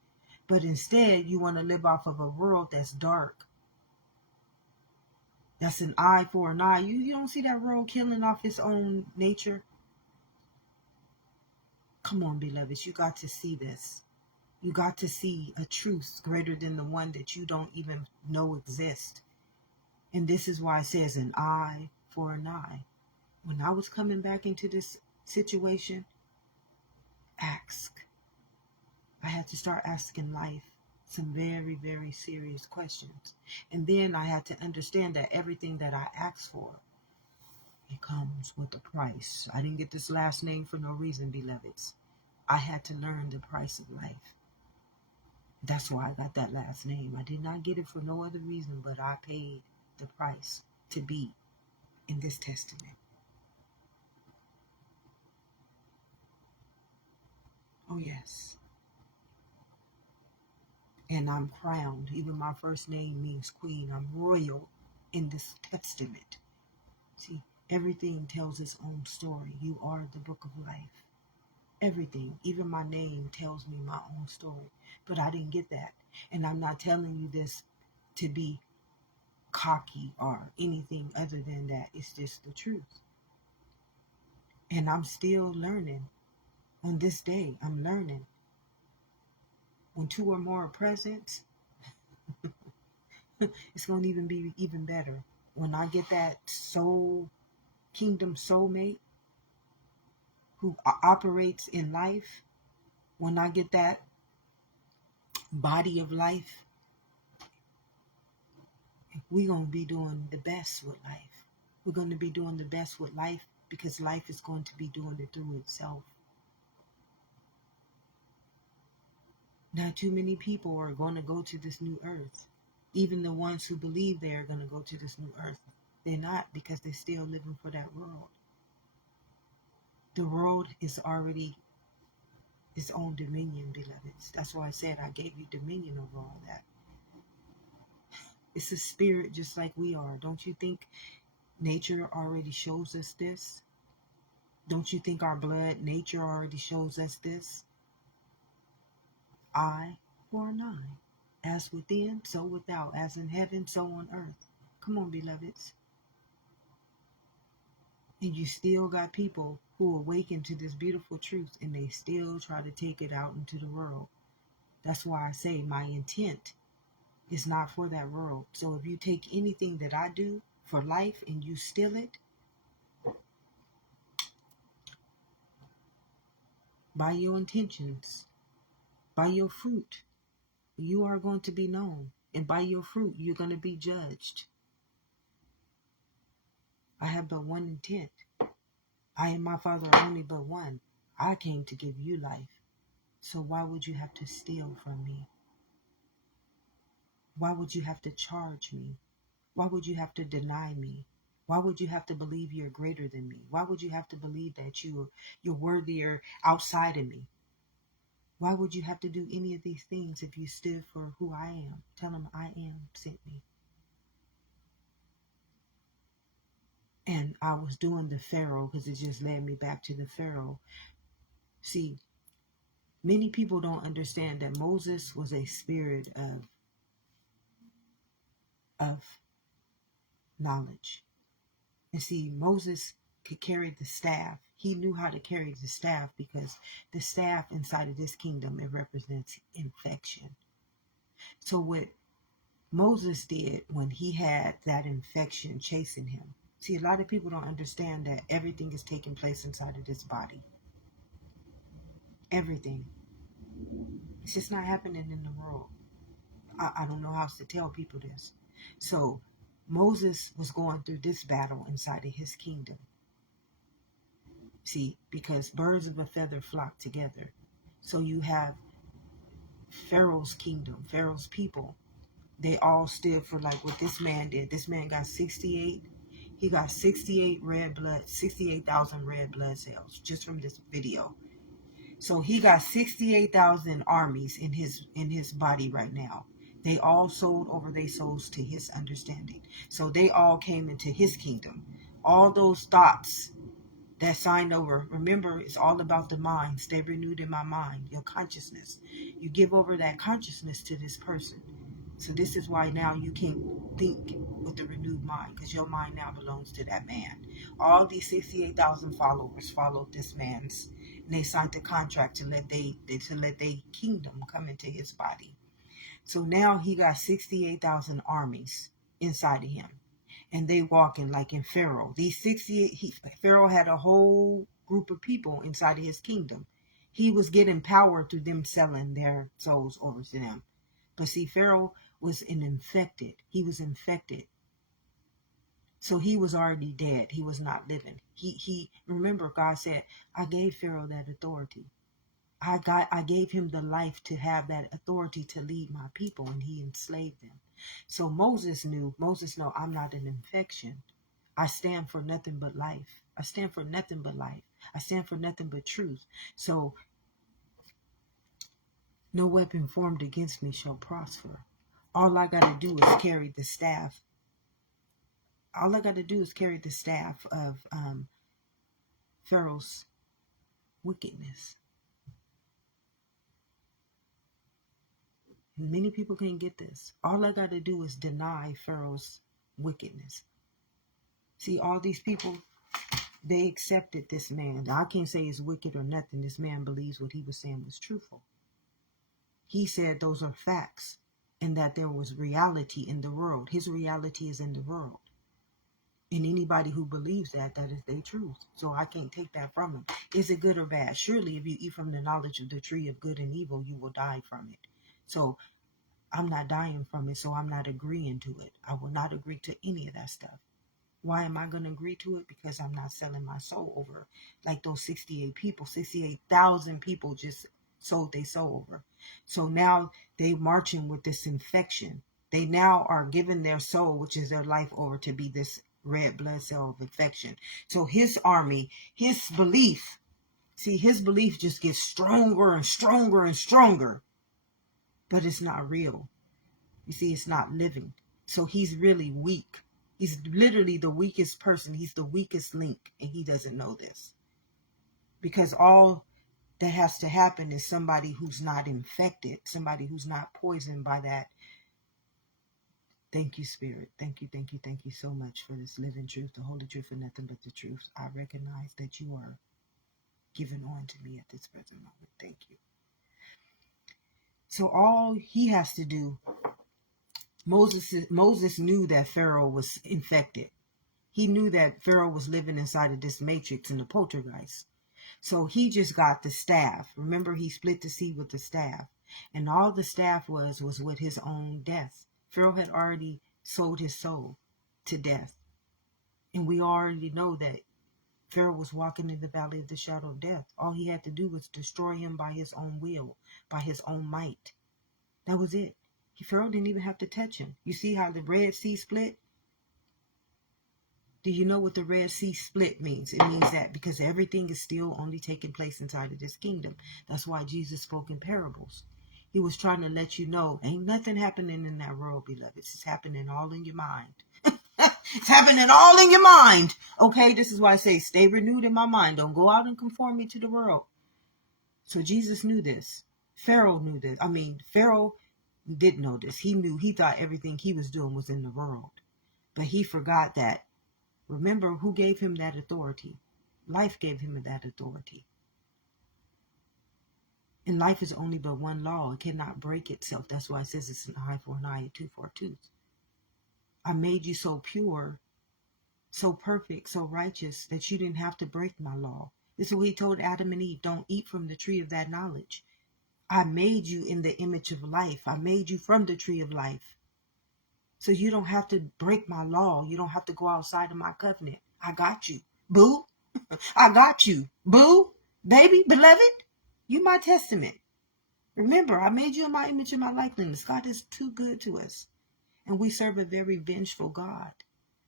But instead, you want to live off of a world that's dark. That's an eye for an eye. You don't see that world killing off its own nature? Come on, beloveds, you got to see this. You got to see a truth greater than the one that you don't even know exists. And this is why it says an eye for an eye. When I was coming back into this situation, ask. I had to start asking life some very, very serious questions. And then I had to understand that everything that I asked for, it comes with a price. I didn't get this last name for no reason, beloveds. I had to learn the price of life. That's why I got that last name. I did not get it for no other reason, but I paid the price to be in this testament. Oh, yes. And I'm crowned. Even my first name means queen. I'm royal in this testament. See, everything tells its own story. You are the book of life. Everything, even my name tells me my own story. But I didn't get that. And I'm not telling you this to be cocky or anything other than that. It's just the truth. And I'm still learning. On this day, I'm learning. When two or more are present, it's going to even be even better. When I get that kingdom soulmate who operates in life, when I get that body of life, we're going to be doing the best with life. We're going to be doing the best with life because life is going to be doing it through itself. Not too many people are going to go to this new earth. Even the ones who believe they are going to go to this new earth, they're not, because they're still living for that world. The world is already its own dominion, beloveds. That's why I said I gave you dominion over all that. It's a spirit just like we are. Don't you think nature already shows us this? Don't you think our blood, nature already shows us this? Eye for an eye. As within, so without. As in heaven, so on earth. Come on, beloveds. And you still got people who awaken to this beautiful truth and they still try to take it out into the world. That's why I say my intent is not for that world. So if you take anything that I do for life and you steal it, by your intentions, by your fruit, you are going to be known. And by your fruit, you're going to be judged. I have but one intent. I and my Father are only but one. I came to give you life. So why would you have to steal from me? Why would you have to charge me? Why would you have to deny me? Why would you have to believe you're greater than me? Why would you have to believe that you're worthier outside of me? Why would you have to do any of these things if you stood for who I am? Tell him I am sent me. And I was doing the Pharaoh because it just led me back to the Pharaoh. See, many people don't understand that Moses was a spirit of knowledge. And see, Moses could carry the staff. He knew how to carry the staff because the staff inside of this kingdom, it represents infection. So what Moses did when he had that infection chasing him. See, a lot of people don't understand that everything is taking place inside of this body. Everything. It's just not happening in the world. I don't know how else to tell people this. So Moses was going through this battle inside of his kingdom. See, because birds of a feather flock together. So you have Pharaoh's kingdom, Pharaoh's people. They all stood for like what this man did. This man got 68. He got 68,000 red blood cells just from this video. So he got 68,000 armies in his body right now. They all sold over their souls to his understanding. So they all came into his kingdom. All those thoughts that signed over, remember, it's all about the mind. Stay renewed in my mind, your consciousness. You give over that consciousness to this person. So this is why now you can think with a renewed mind, because your mind now belongs to that man. All these 68,000 followers followed this man's, and they signed the contract to let they kingdom come into his body. So now he got 68,000 armies inside of him, and they walking like in Pharaoh. These 68, Pharaoh had a whole group of people inside of his kingdom. He was getting power through them selling their souls over to them. But see, Pharaoh was infected. He was infected. So he was already dead. He was not living. He remember God said, I gave Pharaoh that authority. I gave him the life to have that authority to lead my people, and he enslaved them. So Moses know, I'm not an infection. I stand for nothing but life. I stand for nothing but life. I stand for nothing but truth. So no weapon formed against me shall prosper. All I got to do is carry the staff. All I got to do is carry the staff of Pharaoh's wickedness. Many people can't get this. All I got to do is deny Pharaoh's wickedness. See, all these people, they accepted this man. I can't say he's wicked or nothing. This man believes what he was saying was truthful. He said those are facts and that there was reality in the world. His reality is in the world. And anybody who believes that is their truth. So I can't take that from him. Is it good or bad? Surely if you eat from the knowledge of the tree of good and evil, you will die from it. So I'm not dying from it, so I'm not agreeing to it. I will not agree to any of that stuff. Why am I going to agree to it? Because I'm not selling my soul over like those 68 people. 68,000 people just sold their soul over. So now they marching with this infection. They now are giving their soul, which is their life, over to be this red blood cell of infection. So his army, his belief just gets stronger and stronger and stronger. But it's not real. You see, it's not living. So he's really weak. He's literally the weakest person. He's the weakest link, and he doesn't know this. Because all that has to happen is somebody who's not infected, somebody who's not poisoned by that. Thank you, Spirit. Thank you so much for this living truth, the holy truth, and nothing but the truth. I recognize that you are given on to me at this present moment. Thank you. So all he has to do, Moses knew that Pharaoh was infected. He knew that Pharaoh was living inside of this matrix in the poltergeist. So he just got the staff. Remember, he split the sea with the staff. And all the staff was with his own death. Pharaoh had already sold his soul to death. And we already know that Pharaoh was walking in the valley of the shadow of death. All he had to do was destroy him by his own will, by his own might. That was it. Pharaoh didn't even have to touch him. You see how the Red Sea split? Do you know what the Red Sea split means? It means that because everything is still only taking place inside of this kingdom. That's why Jesus spoke in parables. He was trying to let you know, ain't nothing happening in that world, beloved. It's happening all in your mind. It's happening all in your mind. Okay, this is why I say stay renewed in my mind. Don't go out and conform me to the world. So Jesus knew this. Pharaoh knew this. Pharaoh did know this. He thought everything he was doing was in the world. But he forgot that. Remember who gave him that authority? Life gave him that authority. And life is only but one law. It cannot break itself. That's why it says it's an eye for an eye, a tooth for a tooth. I made you so pure, so perfect, so righteous that you didn't have to break my law. This is what he told Adam and Eve. Don't eat from the tree of that knowledge. I made you in the image of life. I made you from the tree of life. So you don't have to break my law. You don't have to go outside of my covenant. I got you. Boo. I got you. Boo. Baby, beloved. You my testament. Remember, I made you in my image and my likeness. God is too good to us. And we serve a very vengeful God.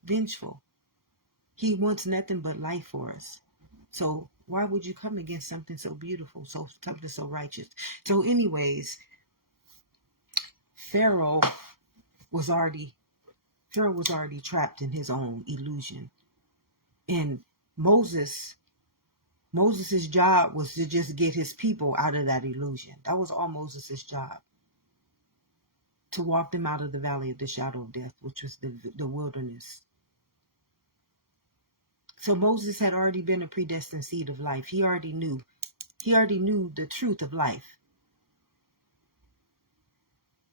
Vengeful. He wants nothing but life for us. So why would you come against something so beautiful, something so righteous? So anyways, Pharaoh was already trapped in his own illusion. And Moses' job was to just get his people out of that illusion. That was all Moses' job. To walk them out of the valley of the shadow of death, which was the wilderness. So Moses had already been a predestined seed of life. He already knew the truth of life.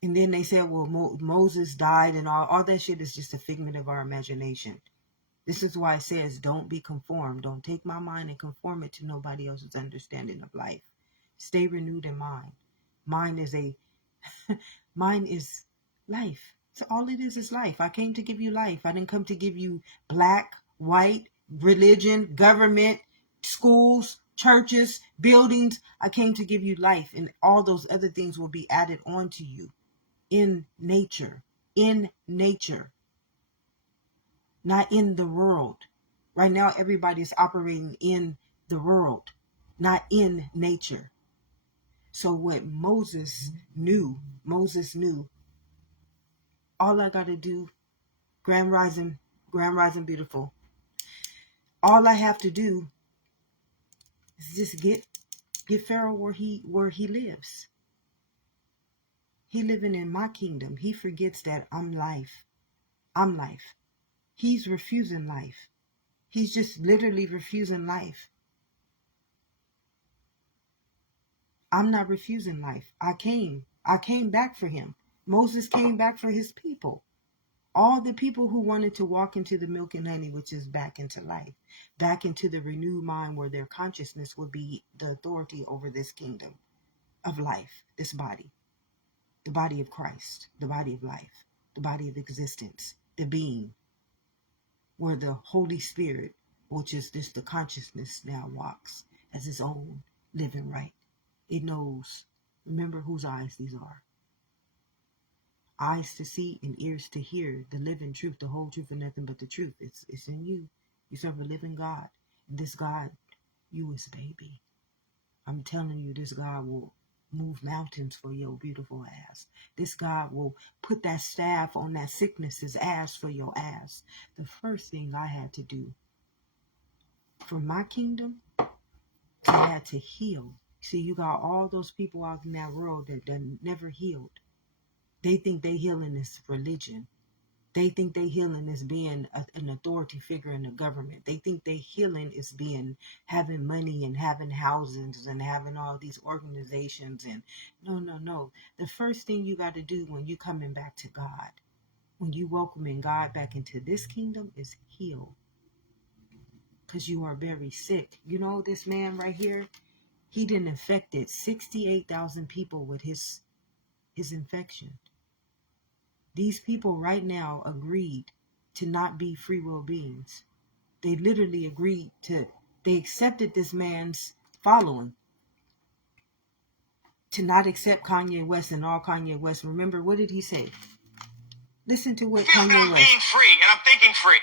And then they said, well, Moses died and all that shit is just a figment of our imagination. This is why it says, don't be conformed. Don't take my mind and conform it to nobody else's understanding of life. Stay renewed in mind. Mine is life. So all it is life. I came to give you life. I didn't come to give you black, white, religion, government, schools, churches, buildings. I came to give you life, and all those other things will be added on to you in nature, not in the world. Right now, everybody's operating in the world, not in nature. So what Moses knew, all I got to do, Grand Rising beautiful. All I have to do is just get Pharaoh where he lives. He living in my kingdom. He forgets that I'm life. I'm life. He's refusing life. He's just literally refusing life. I'm not refusing life. I came back for him. Moses came back for his people. All the people who wanted to walk into the milk and honey, which is back into life, back into the renewed mind where their consciousness would be the authority over this kingdom of life, this body, the body of Christ, the body of life, the body of existence, the being, where the Holy Spirit, which is this, the consciousness now walks as its own living right. It knows, remember whose eyes these are. Eyes to see and ears to hear the living truth, the whole truth and nothing but the truth. It's in you. You serve a living God. And this God, you is baby. I'm telling you, this God will move mountains for your beautiful ass. This God will put that staff on that sickness's ass for your ass. The first thing I had to do for my kingdom, I had to heal. See, you got all those people out in that world that never healed. They think they healing is religion. They think they healing is being an authority figure in the government. They think they healing is being having money and having houses and having all these organizations. And no. The first thing you got to do when you coming back to God, when you welcoming God back into this kingdom, is heal. Because you are very sick. You know, this man right here, he done infected 68,000 people with his infection. These people right now agreed to not be free will beings. They literally they accepted this man's following. To not accept Kanye West and all Kanye West. Remember, what did he say? Listen to what Kanye West. I'm being free, and I'm thinking free.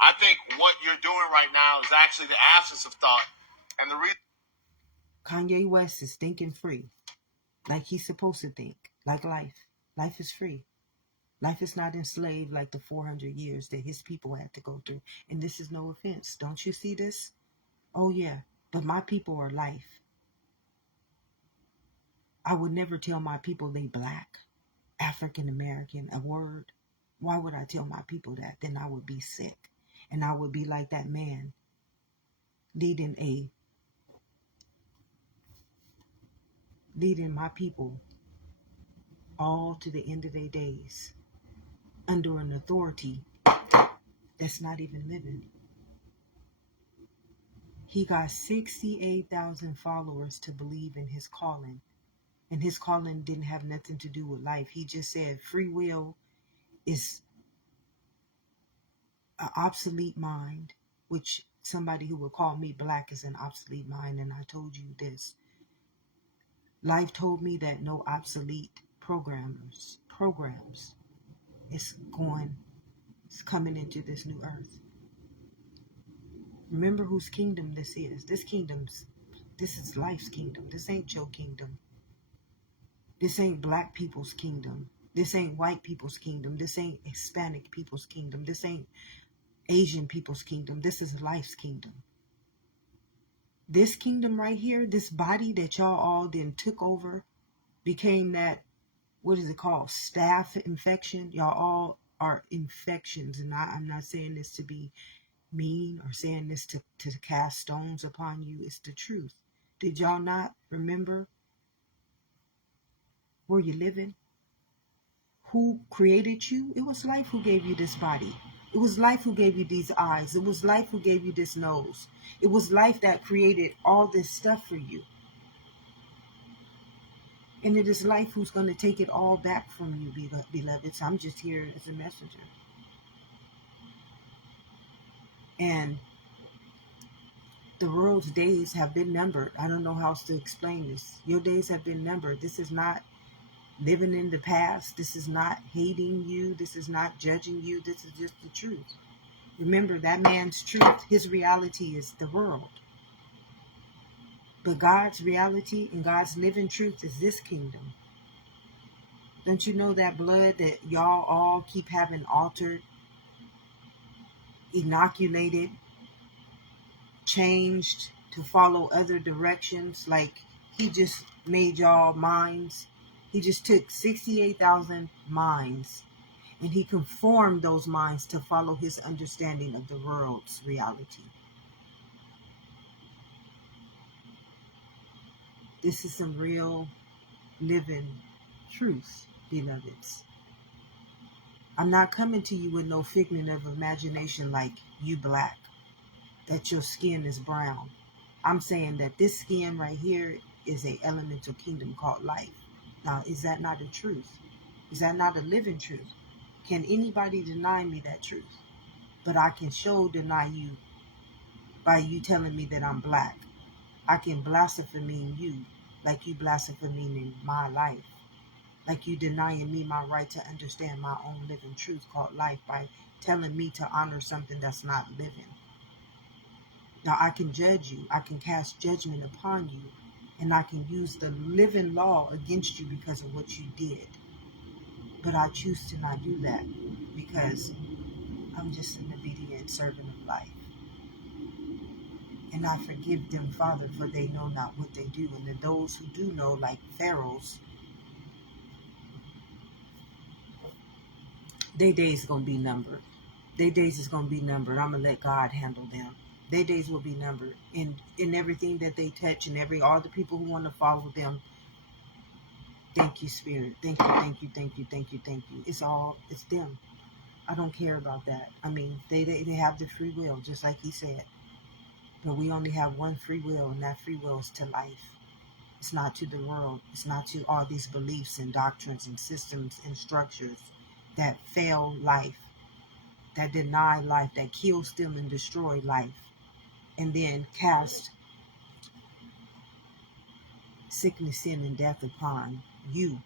I think what you're doing right now is actually the absence of thought. And the reason Kanye West is thinking free. Like he's supposed to think. Like life. Life is free. Life is not enslaved like the 400 years that his people had to go through. And this is no offense. Don't you see this? Oh, yeah. But my people are life. I would never tell my people they black, African American, a word. Why would I tell my people that? Then I would be sick. And I would be like that man leading my people all to the end of their days under an authority that's not even living. He got 68,000 followers to believe in his calling. And his calling didn't have nothing to do with life. He just said free will is an obsolete mind, which somebody who would call me black is an obsolete mind. And I told you this. Life told me that no obsolete programs. It's coming into this new earth. Remember whose kingdom this is. This is life's kingdom. This ain't your kingdom. This ain't black people's kingdom. This ain't white people's kingdom. This ain't Hispanic people's kingdom. This ain't Asian people's kingdom. This is life's kingdom. This kingdom right here, this body that y'all all then took over, became that, what is it called? Staph infection. Y'all all are infections. And I'm not saying this to be mean or saying this to cast stones upon you. It's the truth. Did y'all not remember where you're living? Who created you? It was life who gave you this body. It was life who gave you these eyes. It was life who gave you this nose. It was life that created all this stuff for you. And it is life who's going to take it all back from you, beloveds. I'm just here as a messenger. And the world's days have been numbered. I don't know how else to explain this. Your days have been numbered. This is not living in the past. This is not hating you. This is not judging you. This is just the truth. Remember, that man's truth, his reality is the world. But God's reality and God's living truth is this kingdom. Don't you know that blood that y'all all keep having altered, inoculated, changed to follow other directions? Like he just made y'all minds. He just took 68,000 minds and he conformed those minds to follow his understanding of the world's reality. This is some real living truth, beloveds. I'm not coming to you with no figment of imagination like you black, that your skin is brown. I'm saying that this skin right here is an elemental kingdom called life. Now, is that not a truth? Is that not a living truth? Can anybody deny me that truth? But I can deny you by you telling me that I'm black. I can blaspheme you like you blaspheming my life. Like you denying me my right to understand my own living truth called life by telling me to honor something that's not living. Now I can judge you. I can cast judgment upon you. And I can use the living law against you because of what you did. But I choose to not do that because I'm just an obedient servant of life. And I forgive them, Father, for they know not what they do. And then those who do know, like Pharaoh's, their days are going to be numbered. Their days is going to be numbered. I'm going to let God handle them. Their days will be numbered. In everything that they touch and all the people who want to follow them. Thank you, Spirit. Thank you, thank you, thank you, thank you, thank you. It's them. I don't care about that. I mean, they have the free will, just like he said. But we only have one free will, and that free will is to life. It's not to the world. It's not to all these beliefs and doctrines and systems and structures that fail life. that deny life, that kill, steal, and destroy life, and then cast sickness, sin, and death upon you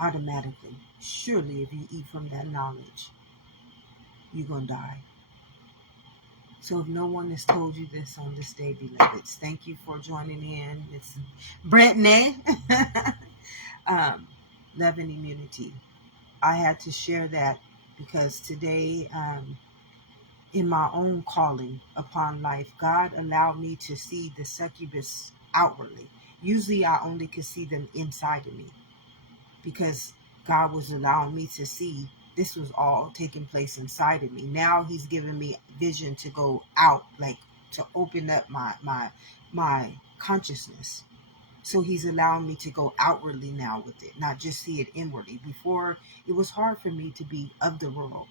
automatically. Surely, if you eat from that knowledge, you're going to die. So if no one has told you this on this day, beloveds, thank you for joining in. It's Brittany. Love and immunity. I had to share that because today, in my own calling upon life, God allowed me to see the succubus outwardly. Usually I only could see them inside of me because God was allowing me to see this was all taking place inside of me. Now he's giving me vision to go out, like to open up my consciousness. So he's allowing me to go outwardly now with it, not just see it inwardly. Before, it was hard for me to be of the world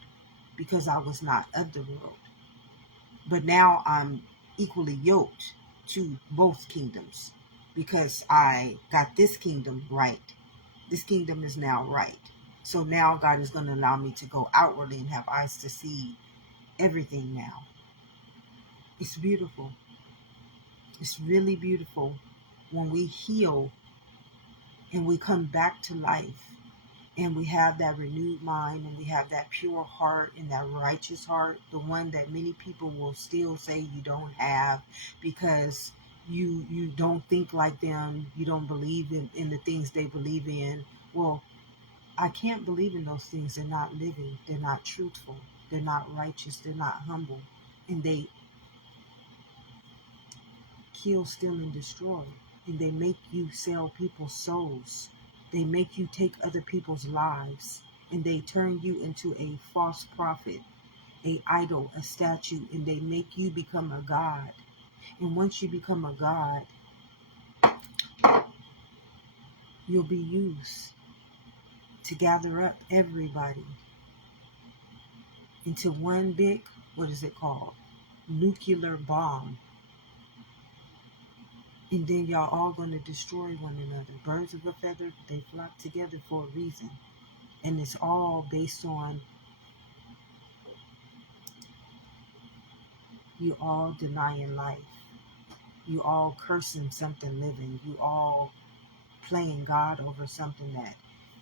because I was not of the world. But now I'm equally yoked to both kingdoms because I got this kingdom right. This kingdom is now right. So now God is going to allow me to go outwardly and have eyes to see everything now. It's beautiful. It's really beautiful when we heal and we come back to life and we have that renewed mind and we have that pure heart and that righteous heart, the one that many people will still say you don't have because you don't think like them, you don't believe in the things they believe in. Well, I can't believe in those things. They're not living. They're not truthful. They're not righteous. They're not humble. And they kill, steal, and destroy. And they make you sell people's souls. They make you take other people's lives. And they turn you into a false prophet, a idol, a statue. And they make you become a god. And once you become a god, you'll be used to gather up everybody into one big, what is it called? Nuclear bomb. And then y'all all going to destroy one another. Birds of a feather, they flock together for a reason. And it's all based on you all denying life. You all cursing something living. You all playing God over something that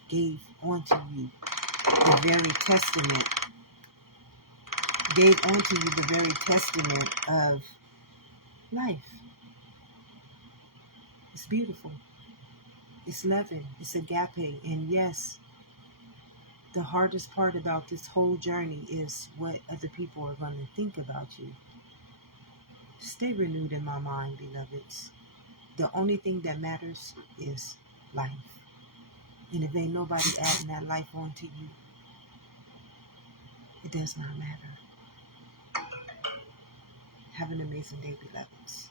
gave onto you the very testament, gave onto you the very testament of life. It's beautiful. It's loving. It's agape. And yes, the hardest part about this whole journey is what other people are going to think about you. Stay renewed in my mind, beloveds. The only thing that matters is life. And if ain't nobody adding that life onto you, it does not matter. Have an amazing day, beloveds.